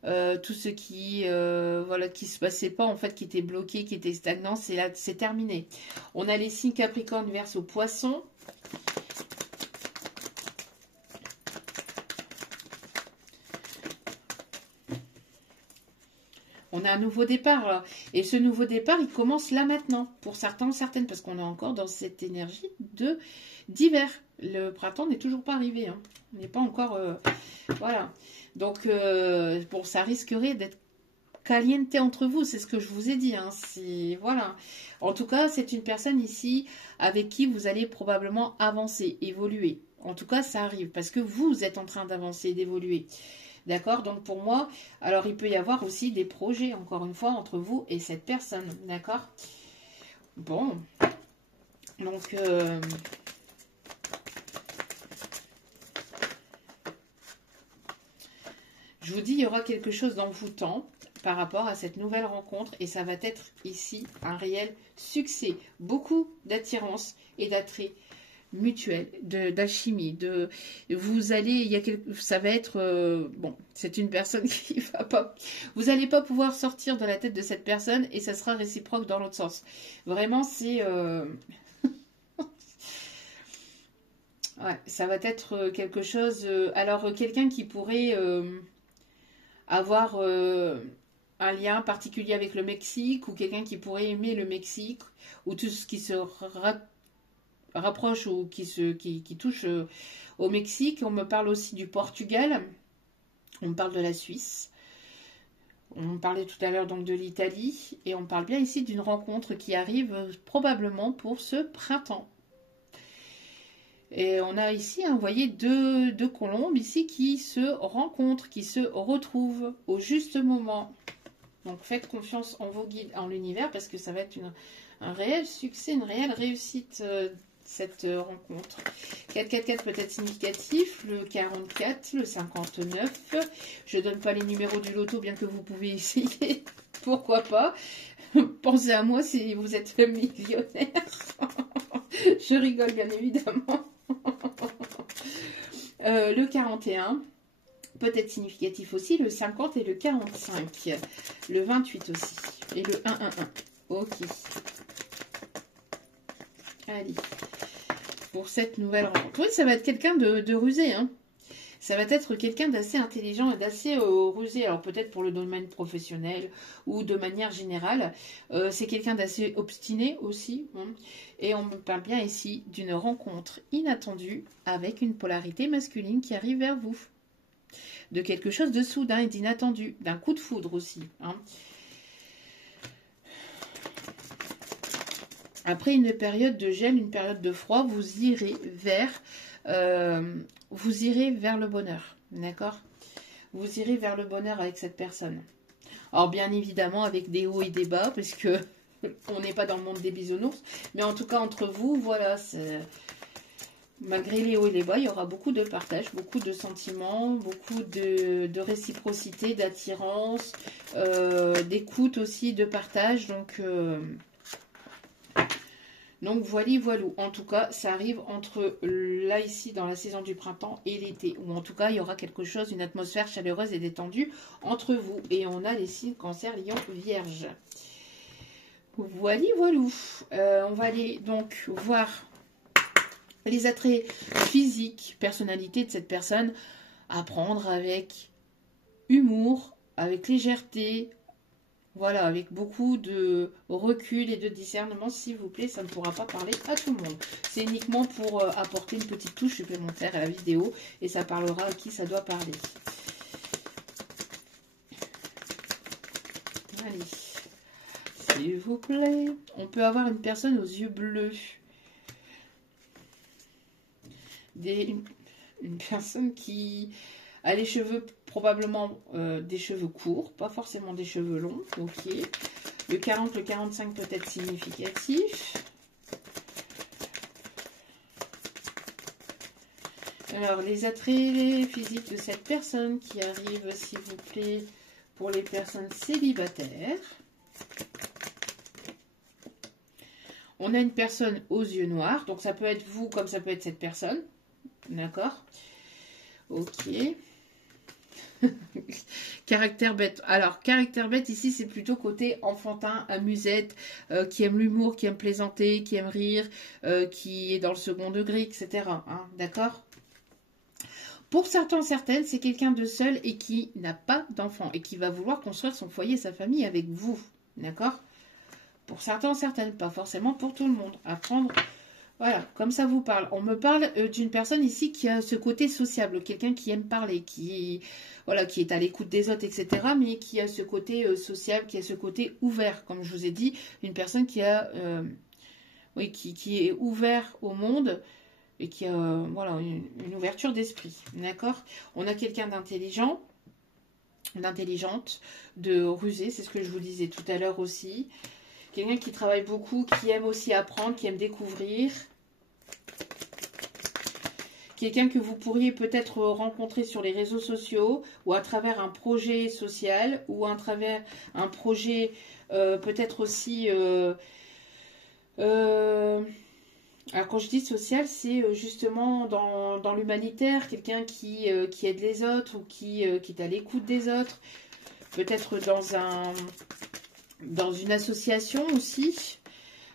tout ce qui voilà, qui se passait pas, en fait, qui était bloqué, qui était stagnant, c'est terminé. On a les signes Capricorne, Verseau, Poisson. On a un nouveau départ, là. Et ce nouveau départ, il commence là maintenant, pour certains, certaines, parce qu'on est encore dans cette énergie d'hiver. Le printemps n'est toujours pas arrivé, hein. On n'est pas encore... voilà. Donc, bon, ça risquerait d'être caliente entre vous, c'est ce que je vous ai dit, hein. Voilà. En tout cas, c'est une personne ici avec qui vous allez probablement avancer, évoluer. En tout cas, ça arrive, parce que vous êtes en train d'avancer, d'évoluer. D'accord? Donc pour moi, alors il peut y avoir aussi des projets, encore une fois, entre vous et cette personne. D'accord? Bon. Donc, je vous dis, il y aura quelque chose d'envoûtant par rapport à cette nouvelle rencontre. Et ça va être ici un réel succès. Beaucoup d'attirance et d'attrait mutuelle, d'alchimie, vous allez, ça va être, bon, c'est une personne qui va pas, vous n'allez pas pouvoir sortir de la tête de cette personne et ça sera réciproque dans l'autre sens. Vraiment, c'est, ouais, ça va être quelque chose, alors quelqu'un qui pourrait avoir un lien particulier avec le Mexique ou quelqu'un qui pourrait aimer le Mexique ou tout ce qui se rapproche ou qui touche au Mexique. On me parle aussi du Portugal, on me parle de la Suisse, on parlait tout à l'heure donc de l'Italie et on parle bien ici d'une rencontre qui arrive probablement pour ce printemps. Et on a ici, hein, vous voyez, deux colombes ici qui se rencontrent, qui se retrouvent au juste moment. Donc faites confiance en vos guides, en l'univers, parce que ça va être un réel succès, une réelle réussite cette rencontre. 444 peut être significatif, le 44, le 59. Je donne pas les numéros du loto, bien que vous pouvez essayer. Pourquoi pas? Pensez à moi si vous êtes millionnaire. Je rigole bien évidemment. Le 41 peut être significatif aussi, le 50 et le 45. Le 28 aussi. Et le 111. Ok. Allez. Pour cette nouvelle rencontre. Oui, ça va être quelqu'un de rusé. Hein. Ça va être quelqu'un d'assez intelligent et d'assez rusé. Alors peut-être pour le domaine professionnel ou de manière générale. C'est quelqu'un d'assez obstiné aussi. Hein. Et on me parle bien ici d'une rencontre inattendue avec une polarité masculine qui arrive vers vous. De quelque chose de soudain et d'inattendu. D'un coup de foudre aussi. Hein. Après une période de gel, une période de froid, vous irez vers le bonheur. D'accord? Vous irez vers le bonheur avec cette personne. Alors bien évidemment avec des hauts et des bas, parce que on n'est pas dans le monde des bisounours. Mais en tout cas entre vous, voilà, malgré les hauts et les bas, il y aura beaucoup de partage, beaucoup de sentiments, beaucoup de réciprocité, d'attirance, d'écoute aussi, de partage. Donc voilà. En tout cas, ça arrive entre là ici dans la saison du printemps et l'été. Ou en tout cas, il y aura quelque chose, une atmosphère chaleureuse et détendue entre vous. Et on a les signes Cancer, Lion, Vierge. Voilà. On va aller donc voir les attraits physiques, personnalité de cette personne. À prendre avec humour, avec légèreté. Voilà, avec beaucoup de recul et de discernement, s'il vous plaît, ça ne pourra pas parler à tout le monde. C'est uniquement pour apporter une petite touche supplémentaire à la vidéo et ça parlera à qui ça doit parler. Allez, s'il vous plaît. On peut avoir une personne aux yeux bleus. Une personne qui a les cheveux, probablement des cheveux courts, pas forcément des cheveux longs, ok. Le 40, le 45 peut être significatif. Alors, les attraits physiques de cette personne qui arrive, s'il vous plaît, pour les personnes célibataires. On a une personne aux yeux noirs, donc ça peut être vous comme ça peut être cette personne. D'accord? Ok. Caractère bête. Alors, caractère bête, ici, c'est plutôt côté enfantin, amusette, qui aime l'humour, qui aime plaisanter, qui aime rire, qui est dans le second degré, etc. Hein, d'accord? Pour certains, certaines, c'est quelqu'un de seul et qui n'a pas d'enfant et qui va vouloir construire son foyer, sa famille avec vous. D'accord? Pour certains, certaines, pas forcément pour tout le monde. Apprendre... Voilà, comme ça vous parle. On me parle d'une personne ici qui a ce côté sociable, quelqu'un qui aime parler, voilà, qui est à l'écoute des autres, etc. Mais qui a ce côté sociable, qui a ce côté ouvert, comme je vous ai dit, une personne qui a, oui, qui est ouvert au monde et qui a, voilà, une ouverture d'esprit. D'accord? On a quelqu'un d'intelligent, d'intelligente, de rusé, c'est ce que je vous disais tout à l'heure aussi. Quelqu'un qui travaille beaucoup, qui aime aussi apprendre, qui aime découvrir. Quelqu'un que vous pourriez peut-être rencontrer sur les réseaux sociaux ou à travers un projet social ou à travers un projet peut-être aussi... alors quand je dis social, c'est justement dans l'humanitaire, quelqu'un qui aide les autres ou qui est à l'écoute des autres. Peut-être dans une association aussi.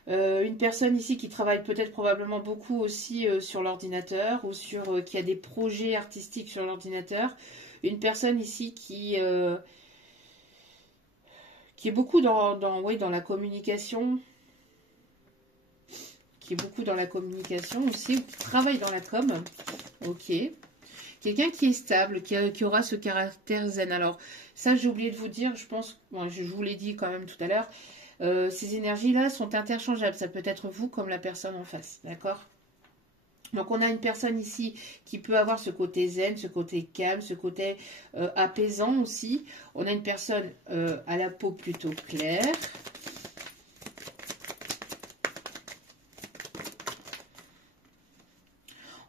Une personne ici qui travaille peut-être probablement beaucoup aussi sur l'ordinateur ou qui a des projets artistiques sur l'ordinateur. Une personne ici qui est beaucoup oui, dans la communication. Qui est beaucoup dans la communication aussi, ou qui travaille dans la com. Ok. Quelqu'un qui est stable, qui aura ce caractère zen. Alors, ça, j'ai oublié de vous dire, je pense, bon, je vous l'ai dit quand même tout à l'heure, ces énergies-là sont interchangeables. Ça peut être vous comme la personne en face, d'accord? Donc, on a une personne ici qui peut avoir ce côté zen, ce côté calme, ce côté apaisant aussi. On a une personne à la peau plutôt claire.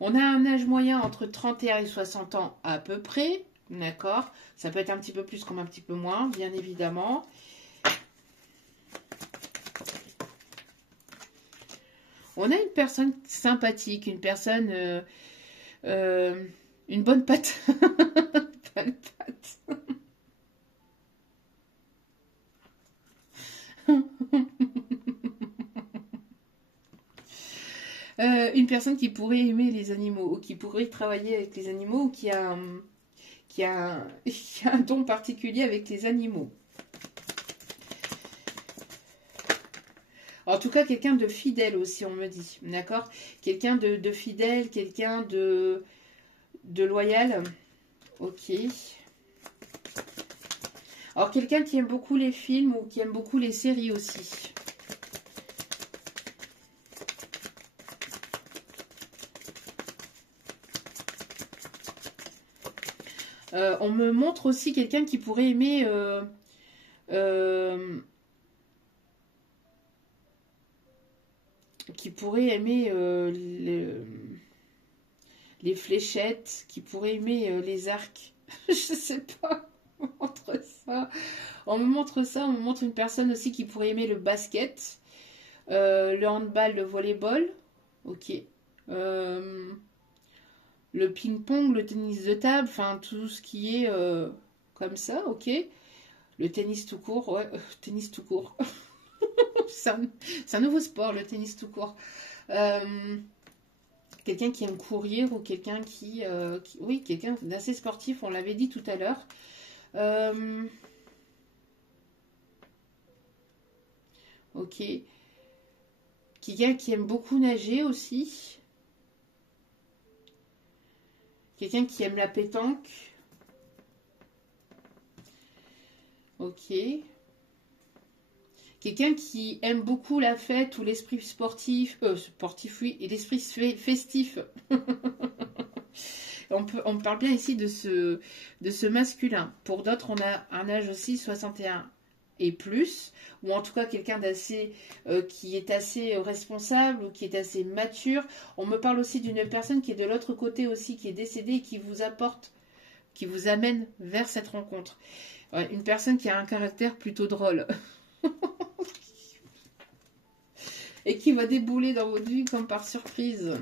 On a un âge moyen entre 31 et 60 ans à peu près, d'accord? Ça peut être un petit peu plus comme un petit peu moins, bien évidemment. On a une personne sympathique, une personne... une bonne patte. Bonne patte. Une personne qui pourrait aimer les animaux, ou qui pourrait travailler avec les animaux, ou qui a qui a un don particulier avec les animaux. En tout cas, quelqu'un de fidèle aussi, on me dit. D'accord? Quelqu'un de fidèle, quelqu'un de loyal. Ok. Alors, quelqu'un qui aime beaucoup les films ou qui aime beaucoup les séries aussi. On me montre aussi quelqu'un qui pourrait aimer... qui pourrait aimer les fléchettes, qui pourrait aimer les arcs. Je sais pas, on me montre ça. On me montre ça, on me montre une personne aussi qui pourrait aimer le basket, le handball, le volleyball. Ok. Le ping-pong, le tennis de table, enfin tout ce qui est comme ça, ok. Le tennis tout court, ouais, tennis tout court. C'est un nouveau sport, le tennis tout court. Quelqu'un qui aime courir ou quelqu'un oui, quelqu'un d'assez sportif, on l'avait dit tout à l'heure. Ok. Quelqu'un qui aime beaucoup nager aussi. Quelqu'un qui aime la pétanque. Ok. Quelqu'un qui aime beaucoup la fête ou l'esprit sportif. Sportif, oui, et l'esprit festif. On parle bien ici de ce masculin. Pour d'autres, on a un âge aussi 61 et plus, ou en tout cas quelqu'un d'assez qui est assez responsable ou qui est assez mature. On me parle aussi d'une personne qui est de l'autre côté aussi, qui est décédée et qui vous apporte, qui vous amène vers cette rencontre. Ouais, une personne qui a un caractère plutôt drôle. Et qui va débouler dans votre vie comme par surprise.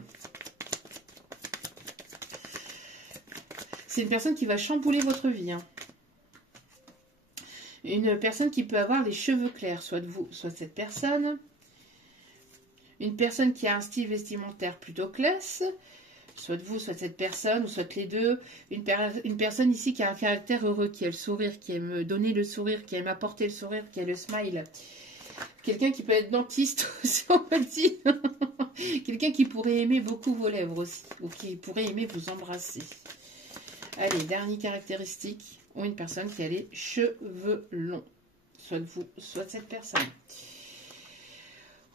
C'est une personne qui va chambouler votre vie. Hein. Une personne qui peut avoir les cheveux clairs, soit de vous, soit de cette personne. Une personne qui a un style vestimentaire plutôt classe, soit de vous, soit de cette personne, ou soit de les deux. Une personne ici qui a un caractère heureux, qui a le sourire, qui aime donner le sourire, qui aime apporter le sourire, qui a le smile. Quelqu'un qui peut être dentiste aussi, on va dire. Quelqu'un qui pourrait aimer beaucoup vos lèvres aussi, ou qui pourrait aimer vous embrasser. Allez, dernière caractéristique. Ou une personne qui a les cheveux longs. Soit de vous, soit de cette personne.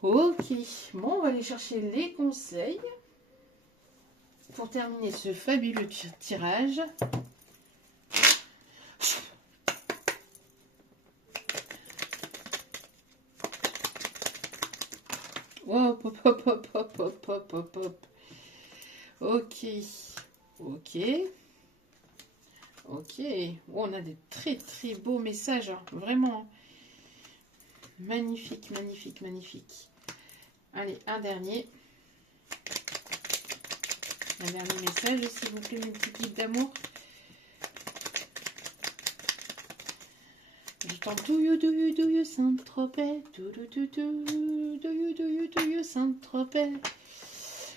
Ok. Bon, on va aller chercher les conseils. Pour terminer ce fabuleux tirage. Hop, hop, hop, hop, hop, hop, hop, hop, hop. Ok. Ok. Ok. Oh, on a des très très beaux messages. Hein. Vraiment. Magnifique, magnifique, magnifique. Allez, un dernier. Un dernier message, s'il vous plaît, mes petits guides d'amour. J'entends do you, Saint-Tropez. Do you, Saint-Tropez.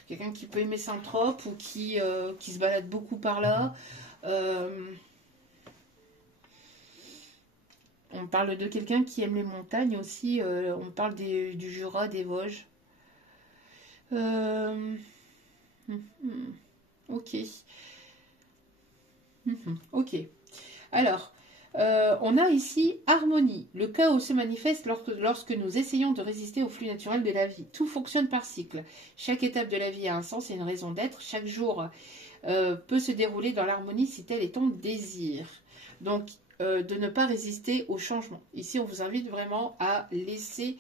Quelqu'un qui peut aimer Saint-Trope ou qui se balade beaucoup par là. On parle de quelqu'un qui aime les montagnes aussi. On parle du Jura, des Vosges. Ok. Ok. Alors, on a ici harmonie. Le chaos se manifeste lorsque nous essayons de résister au flux naturel de la vie. Tout fonctionne par cycle. Chaque étape de la vie a un sens et une raison d'être. Chaque jour peut se dérouler dans l'harmonie si tel est ton désir. Donc, de ne pas résister au changement. Ici, on vous invite vraiment à laisser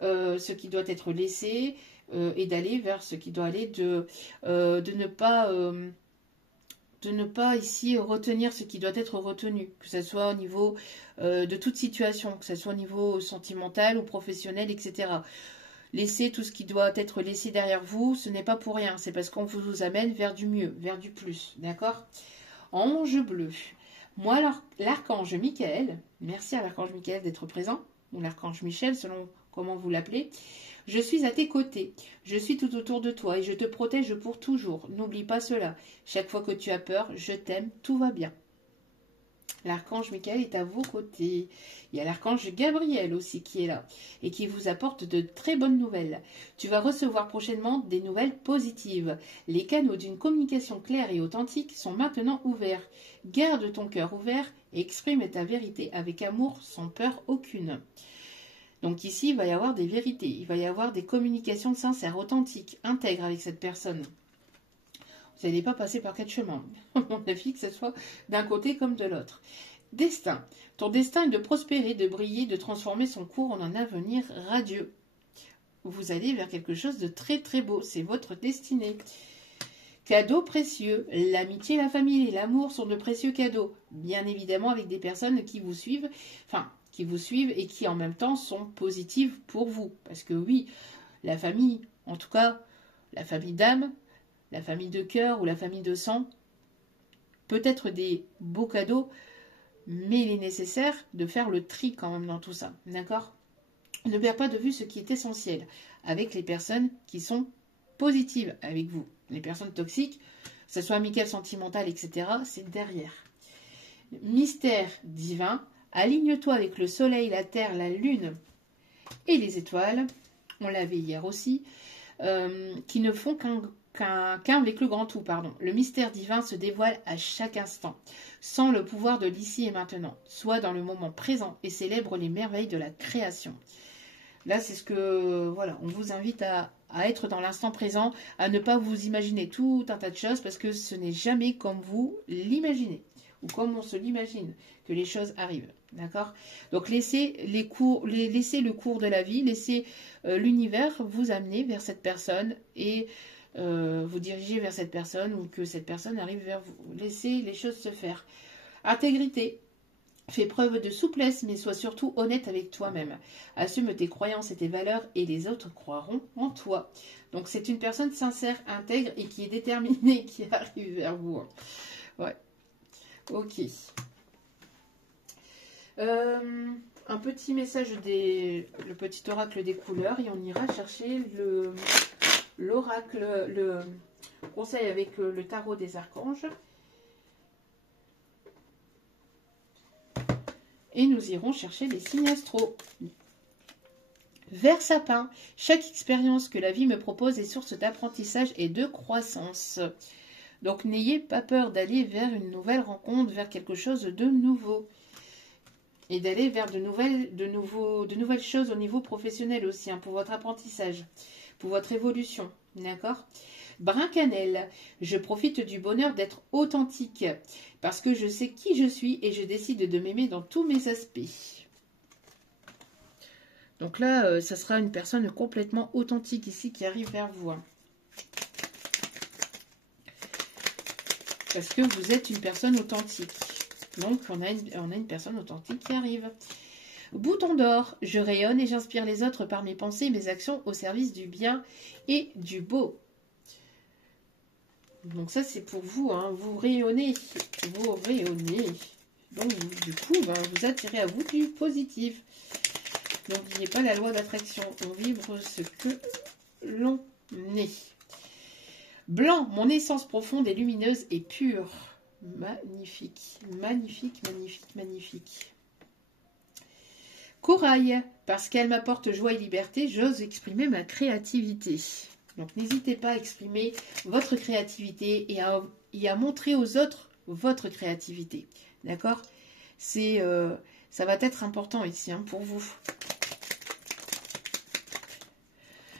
ce qui doit être laissé et d'aller vers ce qui doit aller, de ne pas ici retenir ce qui doit être retenu, que ce soit au niveau de toute situation, que ce soit au niveau sentimental ou professionnel, etc. Laissez tout ce qui doit être laissé derrière vous, ce n'est pas pour rien, c'est parce qu'on vous amène vers du mieux, vers du plus, d'accord? Ange bleu. Moi, l'archange Michael, merci à l'archange Michael d'être présent, ou l'archange Michel, selon comment vous l'appelez. Je suis à tes côtés, je suis tout autour de toi et je te protège pour toujours. N'oublie pas cela. Chaque fois que tu as peur, je t'aime, tout va bien. L'archange Michael est à vos côtés. Il y a l'archange Gabriel aussi qui est là et qui vous apporte de très bonnes nouvelles. Tu vas recevoir prochainement des nouvelles positives. Les canaux d'une communication claire et authentique sont maintenant ouverts. Garde ton cœur ouvert et exprime ta vérité avec amour sans peur aucune. Donc ici, il va y avoir des vérités, il va y avoir des communications sincères, authentiques, intègres avec cette personne. Vous n'allez pas passer par quatre chemins, à mon avis, que ce soit d'un côté comme de l'autre. Destin. Ton destin est de prospérer, de briller, de transformer son cours en un avenir radieux. Vous allez vers quelque chose de très très beau, c'est votre destinée. Cadeaux précieux. L'amitié, la famille et l'amour sont de précieux cadeaux. Bien évidemment avec des personnes qui vous suivent, et qui en même temps sont positives pour vous. Parce que oui, la famille, en tout cas, la famille d'âme, la famille de cœur ou la famille de sang, peut être des beaux cadeaux, mais il est nécessaire de faire le tri quand même dans tout ça. D'accord ? Ne perds pas de vue ce qui est essentiel avec les personnes qui sont positives avec vous. Les personnes toxiques, que ce soit amicales, sentimentales, etc., c'est derrière. Mystère divin, aligne-toi avec le soleil, la terre, la lune et les étoiles, on l'avait hier aussi, qui ne font qu'un avec le grand tout, pardon. Le mystère divin se dévoile à chaque instant, sans le pouvoir de l'ici et maintenant. Sois dans le moment présent et célèbre les merveilles de la création. Là, c'est ce que, voilà, on vous invite à être dans l'instant présent, à ne pas vous imaginer tout un tas de choses, parce que ce n'est jamais comme vous l'imaginez, ou comme on se l'imagine, que les choses arrivent. D'accord ? Donc, laissez le cours de la vie, laissez l'univers vous amener vers cette personne et vous diriger vers cette personne, ou que cette personne arrive vers vous. Laissez les choses se faire. Intégrité. Fais preuve de souplesse, mais sois surtout honnête avec toi-même. Assume tes croyances et tes valeurs et les autres croiront en toi. Donc c'est une personne sincère, intègre et qui est déterminée qui arrive vers vous. Ouais. Ok. Un petit message le petit oracle des couleurs et on ira chercher l'oracle, le conseil avec le tarot des archanges. Et nous irons chercher les signes astro. Vert sapin, chaque expérience que la vie me propose est source d'apprentissage et de croissance. Donc n'ayez pas peur d'aller vers une nouvelle rencontre, vers quelque chose de nouveau. Et d'aller vers de nouvelles choses au niveau professionnel aussi, hein, pour votre apprentissage, pour votre évolution. D'accord ? Brun cannelle, je profite du bonheur d'être authentique, parce que je sais qui je suis et je décide de m'aimer dans tous mes aspects. Donc là, ça sera une personne complètement authentique ici qui arrive vers vous. Hein. Parce que vous êtes une personne authentique. Donc on a une personne authentique qui arrive. Bouton d'or, je rayonne et j'inspire les autres par mes pensées et mes actions au service du bien et du beau. Donc ça c'est pour vous, hein. Vous rayonnez. Donc du coup, vous attirez à vous du positif. N'oubliez pas la loi d'attraction. On vibre ce que l'on est. Blanc, mon essence profonde et lumineuse et pure. Magnifique, magnifique, magnifique, magnifique. Corail, parce qu'elle m'apporte joie et liberté, j'ose exprimer ma créativité. Donc n'hésitez pas à exprimer votre créativité et à montrer aux autres votre créativité. D'accord ? Ça va être important ici, hein, pour vous.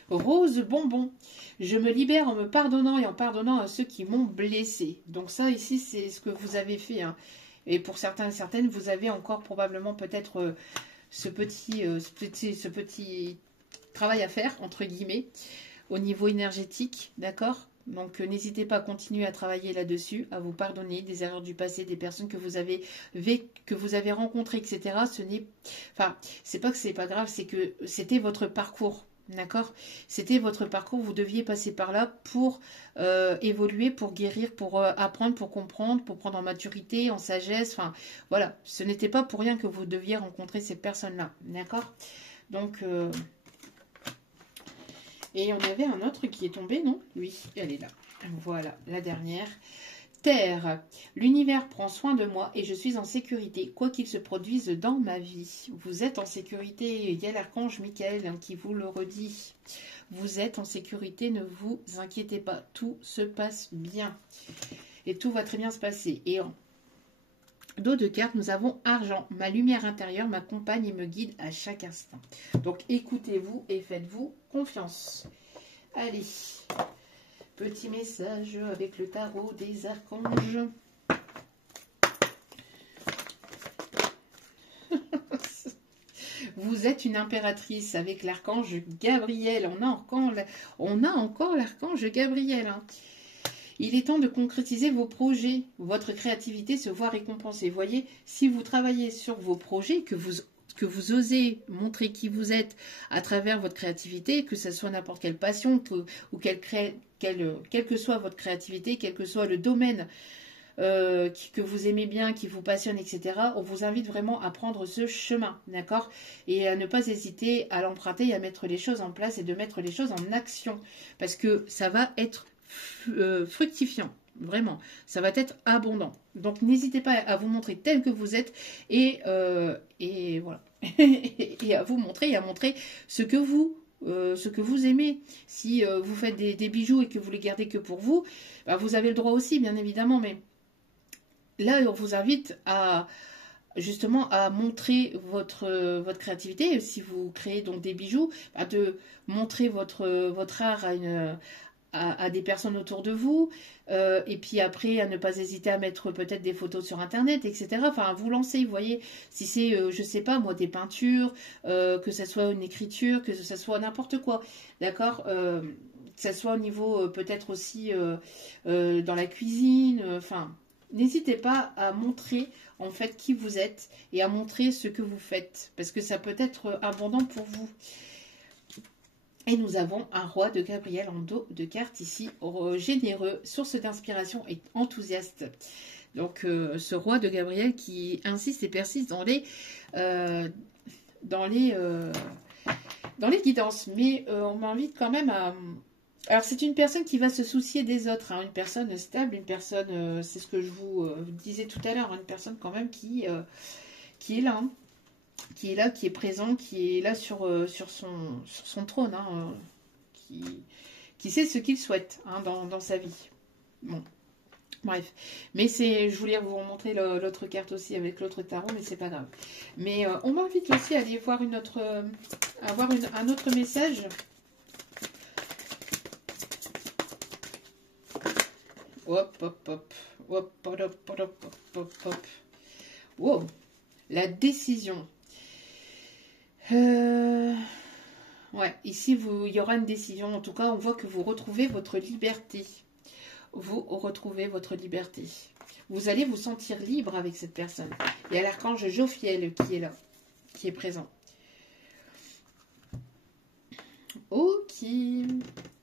Rose bonbon, je me libère en me pardonnant et en pardonnant à ceux qui m'ont blessé. Donc ça ici c'est ce que vous avez fait. Hein. Et pour certains et certaines, vous avez encore probablement peut-être ce petit travail à faire, entre guillemets, au niveau énergétique, d'accord ? Donc n'hésitez pas à continuer à travailler là-dessus, à vous pardonner des erreurs du passé, des personnes que vous avez rencontrées, etc. C'est pas que c'est pas grave, c'est que c'était votre parcours. D'accord ? C'était votre parcours, vous deviez passer par là pour évoluer, pour guérir, pour apprendre, pour comprendre, pour prendre en maturité, en sagesse. Enfin, voilà, ce n'était pas pour rien que vous deviez rencontrer ces personnes-là. D'accord ? Donc, Et on avait un autre qui est tombé, non? Oui, elle est là. Voilà, la dernière. Terre, l'univers prend soin de moi et je suis en sécurité, quoi qu'il se produise dans ma vie. Vous êtes en sécurité, il y a l'archange Michael qui vous le redit. Vous êtes en sécurité, ne vous inquiétez pas, tout se passe bien. Et tout va très bien se passer. Et en dos de carte, nous avons argent. Ma lumière intérieure m'accompagne et me guide à chaque instant. Donc écoutez-vous et faites-vous confiance. Allez. Petit message avec le tarot des archanges. Vous êtes une impératrice avec l'archange Gabriel. On a encore l'archange Gabriel. Hein. Il est temps de concrétiser vos projets. Votre créativité se voit récompensée. Vous voyez, si vous travaillez sur vos projets, que vous osez montrer qui vous êtes à travers votre créativité, que ce soit n'importe quelle passion ou quelle que soit votre créativité, quel que soit le domaine que vous aimez bien, qui vous passionne, etc., on vous invite vraiment à prendre ce chemin, d'accord? Et à ne pas hésiter à l'emprunter et à mettre les choses en place et de mettre les choses en action, parce que ça va être fructifiant. Vraiment, ça va être abondant. Donc, n'hésitez pas à vous montrer tel que vous êtes et voilà. et à vous montrer et à montrer ce que vous aimez. Si vous faites des bijoux et que vous les gardez que pour vous, bah, vous avez le droit aussi, bien évidemment. Mais là, on vous invite à justement à montrer votre créativité. Si vous créez donc des bijoux, bah, de montrer votre art à des personnes autour de vous, et puis après à ne pas hésiter à mettre peut-être des photos sur internet, etc. Enfin, à vous lancer, vous voyez, si c'est, je sais pas moi, des peintures, que ce soit une écriture, que ce soit n'importe quoi, d'accord, que ce soit au niveau peut-être aussi dans la cuisine, enfin, n'hésitez pas à montrer en fait qui vous êtes et à montrer ce que vous faites, parce que ça peut être abondant pour vous. Et nous avons un roi de Gabriel en dos de carte ici, généreux, source d'inspiration et enthousiaste. Donc ce roi de Gabriel qui insiste et persiste dans les guidances. Mais on m'invite quand même à... Alors c'est une personne qui va se soucier des autres, hein, une personne stable, une personne, c'est ce que je vous disais tout à l'heure, hein, une personne quand même qui est là, hein. Qui est là, qui est présent, qui est là sur son trône, hein, qui sait ce qu'il souhaite hein, dans sa vie. Bon, bref. Mais je voulais vous montrer l'autre carte aussi avec l'autre tarot, mais c'est pas grave. Mais on m'invite aussi à aller voir un autre message. Hop, hop, hop. Hop, hop, hop, hop, hop, hop. Wow, la décision. Ouais, ici, il y aura une décision. En tout cas, on voit que vous retrouvez votre liberté. Vous retrouvez votre liberté. Vous allez vous sentir libre avec cette personne. Il y a l'archange Jophiel qui est là, qui est présent. Ok.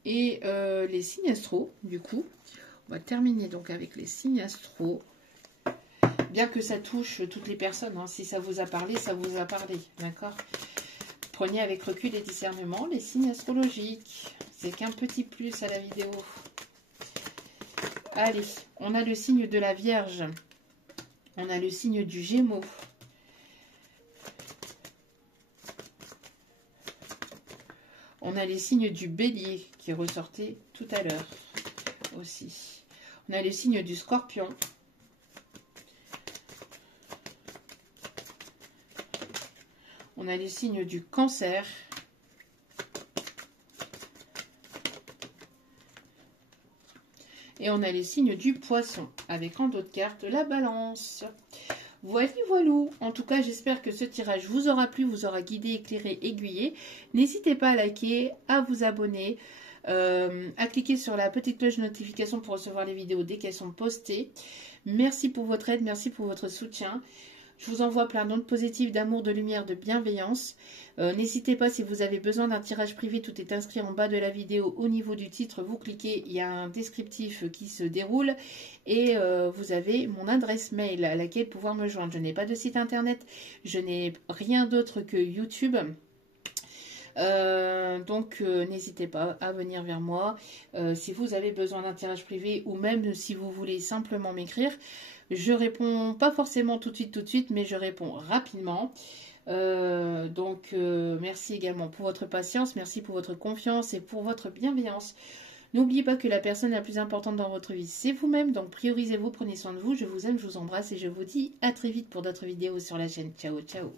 Et les signes astro, du coup. On va terminer donc avec les signes astro. Bien que ça touche toutes les personnes. Hein. Si ça vous a parlé, ça vous a parlé. D'accord ? Prenez avec recul et discernement les signes astrologiques. C'est qu'un petit plus à la vidéo. Allez, on a le signe de la Vierge. On a le signe du Gémeaux. On a les signes du Bélier qui ressortaient tout à l'heure aussi. On a le signe du Scorpion. On a les signes du Cancer. Et on a les signes du Poisson, avec en dos de carte la Balance. Voilà, voilou. En tout cas, j'espère que ce tirage vous aura plu, vous aura guidé, éclairé, aiguillé. N'hésitez pas à liker, à vous abonner, à cliquer sur la petite cloche de notification pour recevoir les vidéos dès qu'elles sont postées. Merci pour votre aide, merci pour votre soutien. Je vous envoie plein d'ondes positives, d'amour, de lumière, de bienveillance. N'hésitez pas, si vous avez besoin d'un tirage privé, tout est inscrit en bas de la vidéo. Au niveau du titre, vous cliquez, il y a un descriptif qui se déroule. Et vous avez mon adresse mail à laquelle pouvoir me joindre. Je n'ai pas de site internet, je n'ai rien d'autre que YouTube. Donc n'hésitez pas à venir vers moi si vous avez besoin d'un tirage privé ou même si vous voulez simplement m'écrire. Je réponds pas forcément tout de suite, mais je réponds rapidement. Merci également pour votre patience, merci pour votre confiance et pour votre bienveillance. N'oubliez pas que la personne la plus importante dans votre vie, c'est vous-même, donc priorisez-vous, prenez soin de vous, je vous aime, je vous embrasse et je vous dis à très vite pour d'autres vidéos sur la chaîne. Ciao, ciao.